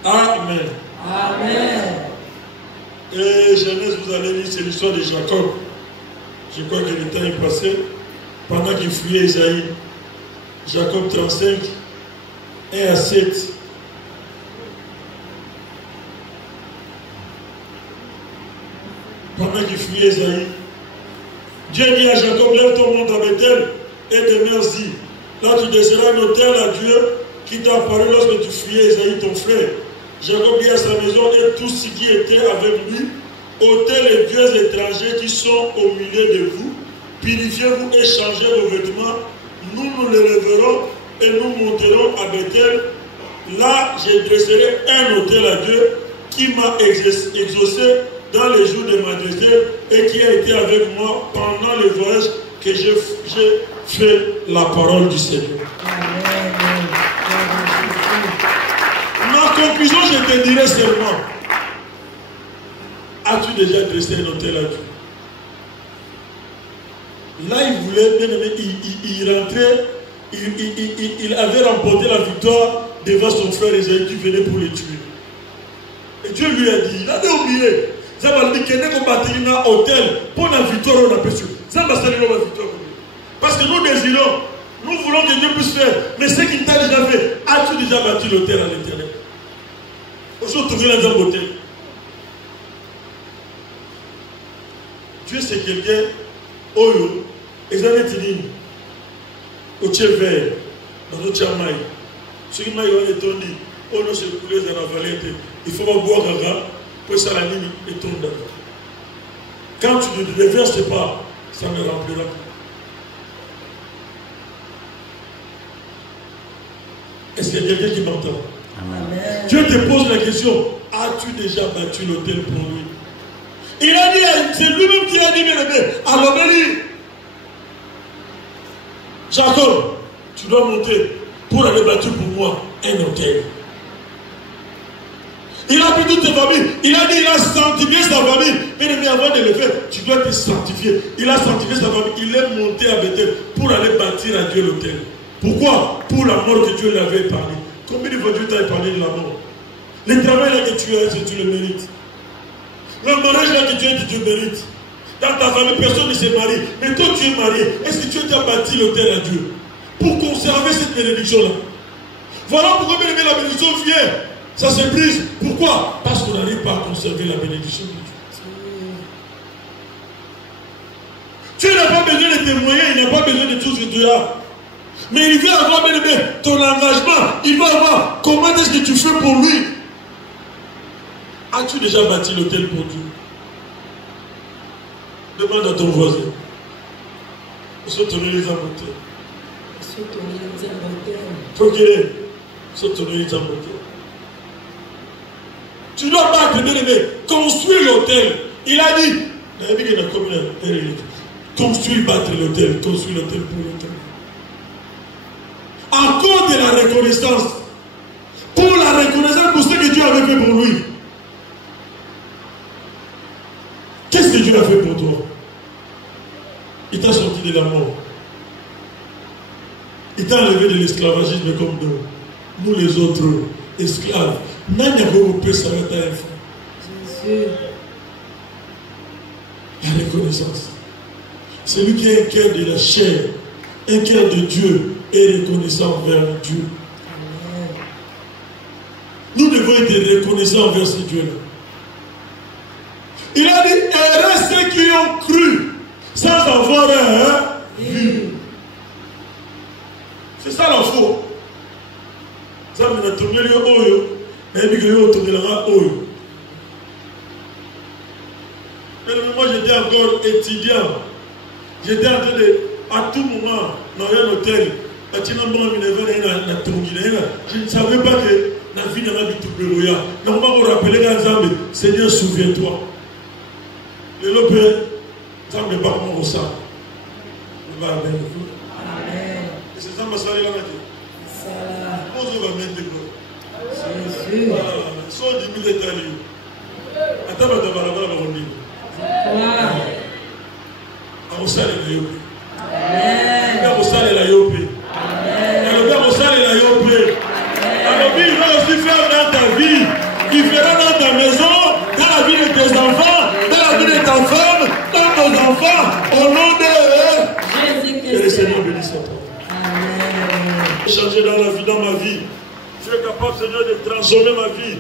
Amen. Amen. Et Genèse, vous allez lire, c'est l'histoire de Jacob. Je crois que le temps est passé. Pendant qu'il fuyait Isaïe, Jacob 35, 1 à 7. Pendant qu'il fuyait Isaïe, Dieu dit à Jacob, lève ton monde à Bethel et demeure-y. Là tu descendras un autel à Dieu qui t'a apparu lorsque tu fuyais Isaïe ton frère. Jacob dit à sa maison et tous ceux qui étaient avec lui, ôtez les dieux étrangers qui sont au milieu de vous, purifiez-vous et changez vos vêtements. Nous les lèverons et nous monterons à Bethel. Là, je dresserai un autel à Dieu qui m'a exaucé dans les jours de ma détresse et qui a été avec moi pendant le voyage que j'ai fait la parole du Seigneur. Ma conclusion, je te dirai seulement, as-tu déjà dressé un autel à Dieu? Là, il voulait, bien aimé, il rentrait, il avait remporté la victoire devant son frère Isaïe qui venait pour le tuer. Et Dieu lui a dit, il avait oublié. Ça va dire qu'il y a un hôtel pour la victoire, on a perçu. Ça va saluer la victoire. Parce que nous désirons, nous voulons que Dieu puisse faire. Mais ce qu'il t'a déjà fait, as-tu déjà bâti l'hôtel à l'intérieur? Aujourd'hui, trouver la beauté. Dieu, c'est quelqu'un, Oyo, Exanetini, Ochever, dans notre chamaï. Ce qui m'a dit, on ne se coulait dans la vallée. Il faut boire un rat. Ça la ligne et tourne d'accord. Quand tu ne te reverses pas, ça ne remplira pas. Est-ce qu'il y a quelqu'un qui m'entend? Amen. Dieu te pose la question, as-tu déjà battu l'autel pour lui? Il a dit, c'est lui-même qui a dit, bien aimé, alors Jacob, tu dois monter pour aller battre pour moi un autel. Il a pris toute sa famille. Il a dit, il a sanctifié sa famille. Mais avant de le faire, tu dois te sanctifier. Il a sanctifié sa famille. Il est monté à Bethel pour aller bâtir à Dieu l'autel. Pourquoi? Pour la mort que Dieu l'avait épargné. Combien de fois Dieu t'a épargné de la mort? Le travail là que tu as, tu le mérites. Le mariage là que tu as, tu le mérites. Dans ta famille, personne ne s'est marié. Mais toi, tu es marié. Est-ce que tu as bâti l'autel à Dieu? Pour conserver cette bénédiction-là. Voilà pourquoi la bénédiction vient. Ça se brise. Pourquoi? Parce qu'on n'arrive pas à conserver la bénédiction de Dieu. Tu n'as pas besoin de tes moyens, il n'a pas besoin de tout ce que tu as. Mais il veut avoir bien aimé ton engagement. Il veut avoir comment est-ce que tu fais pour lui. As-tu déjà bâti l'hôtel pour Dieu? Demande à ton voisin. Soutenez les amateurs. Tu dois battre, bien aimé. Construire l'hôtel. Il a dit. Construire, battre l'hôtel. Construire l'hôtel pour l'hôtel. À cause de la reconnaissance. Pour la reconnaissance pour ce que Dieu avait fait pour lui. Qu'est-ce que Dieu a fait pour toi? Il t'a sorti de la mort. Il t'a enlevé de l'esclavagisme comme nous les autres esclaves. La reconnaissance. Celui qui a un cœur de la chair, un cœur de Dieu, est reconnaissant envers Dieu. Nous devons être reconnaissants envers ce Dieu-là. Il a dit, heureux ceux qui ont cru sans avoir vu. C'est ça l'info. Ça me l'a tourné le oyo. Mais moi j'étais encore étudiant. J'étais en train de, à tout moment, dans un hôtel, je ne savais pas que la vie n'a pas du tout. Normalement, on rappelait à Zambé, Seigneur, souviens-toi. Et le Père, ça ne me bat comment on sent. Amen. Et c'est ça, ma soeur, il a dit. On se va mettre de gloire. Jésus. Soit 10 000 états libres. Attends, on va la rondir. On sale la yope. On sale la yope. On sale la yope. Alors, il va aussi faire dans ta vie. Il fera dans ta maison, dans la vie de tes enfants, dans la vie de ta femme, dans nos enfants, au nom de Jésus. Que le Seigneur bénisse à toi. Changer dans la vie, dans ma vie. Tu es capable, Seigneur, de transformer ma vie.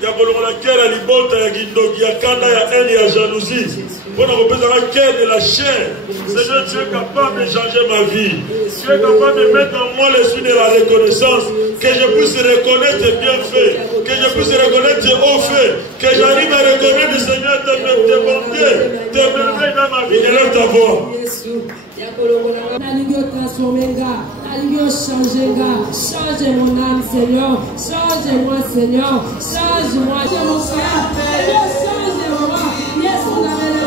Il y a la guerre à l'ibota, il y a kanda, il y a haine, il y a jalousie. Pour nous représenter la guerre de la chair. Seigneur, tu es capable de changer ma vie. Tu es capable de mettre en moi l'esprit de la reconnaissance. Que je puisse reconnaître tes bienfaits. Que je puisse reconnaître tes hauts faits. Que j'arrive à reconnaître, Seigneur, tes bontés, tes merveilles dans ma vie. Élève ta voix. Change mon âme, Seigneur. Change-moi, Seigneur. Change-moi. Change-moi. Yes, on a le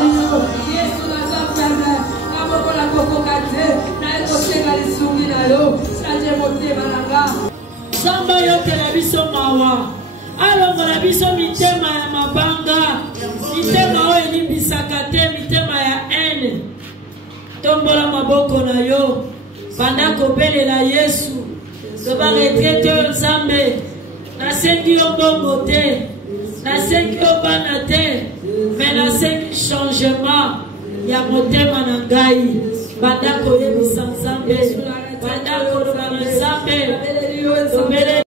yes, on a ça fermé. La boca la coco cate. Na écoute la souris na yo. Change mon thé malanga. Samba yo que la biso mawa. Alors la biso mitema ya mabanga. Mitema o elimbisaka te mitema ya haine. Tombola maboko na yo. Banda kobelela Yesu. Soba retraite Nzambe. Nasengi yo bongo te. Nasengi yo bana te. Mais nasengi changement. Ya motema na ngai. Banda koyebisa Nzambe. Banda koloba na Nzambe.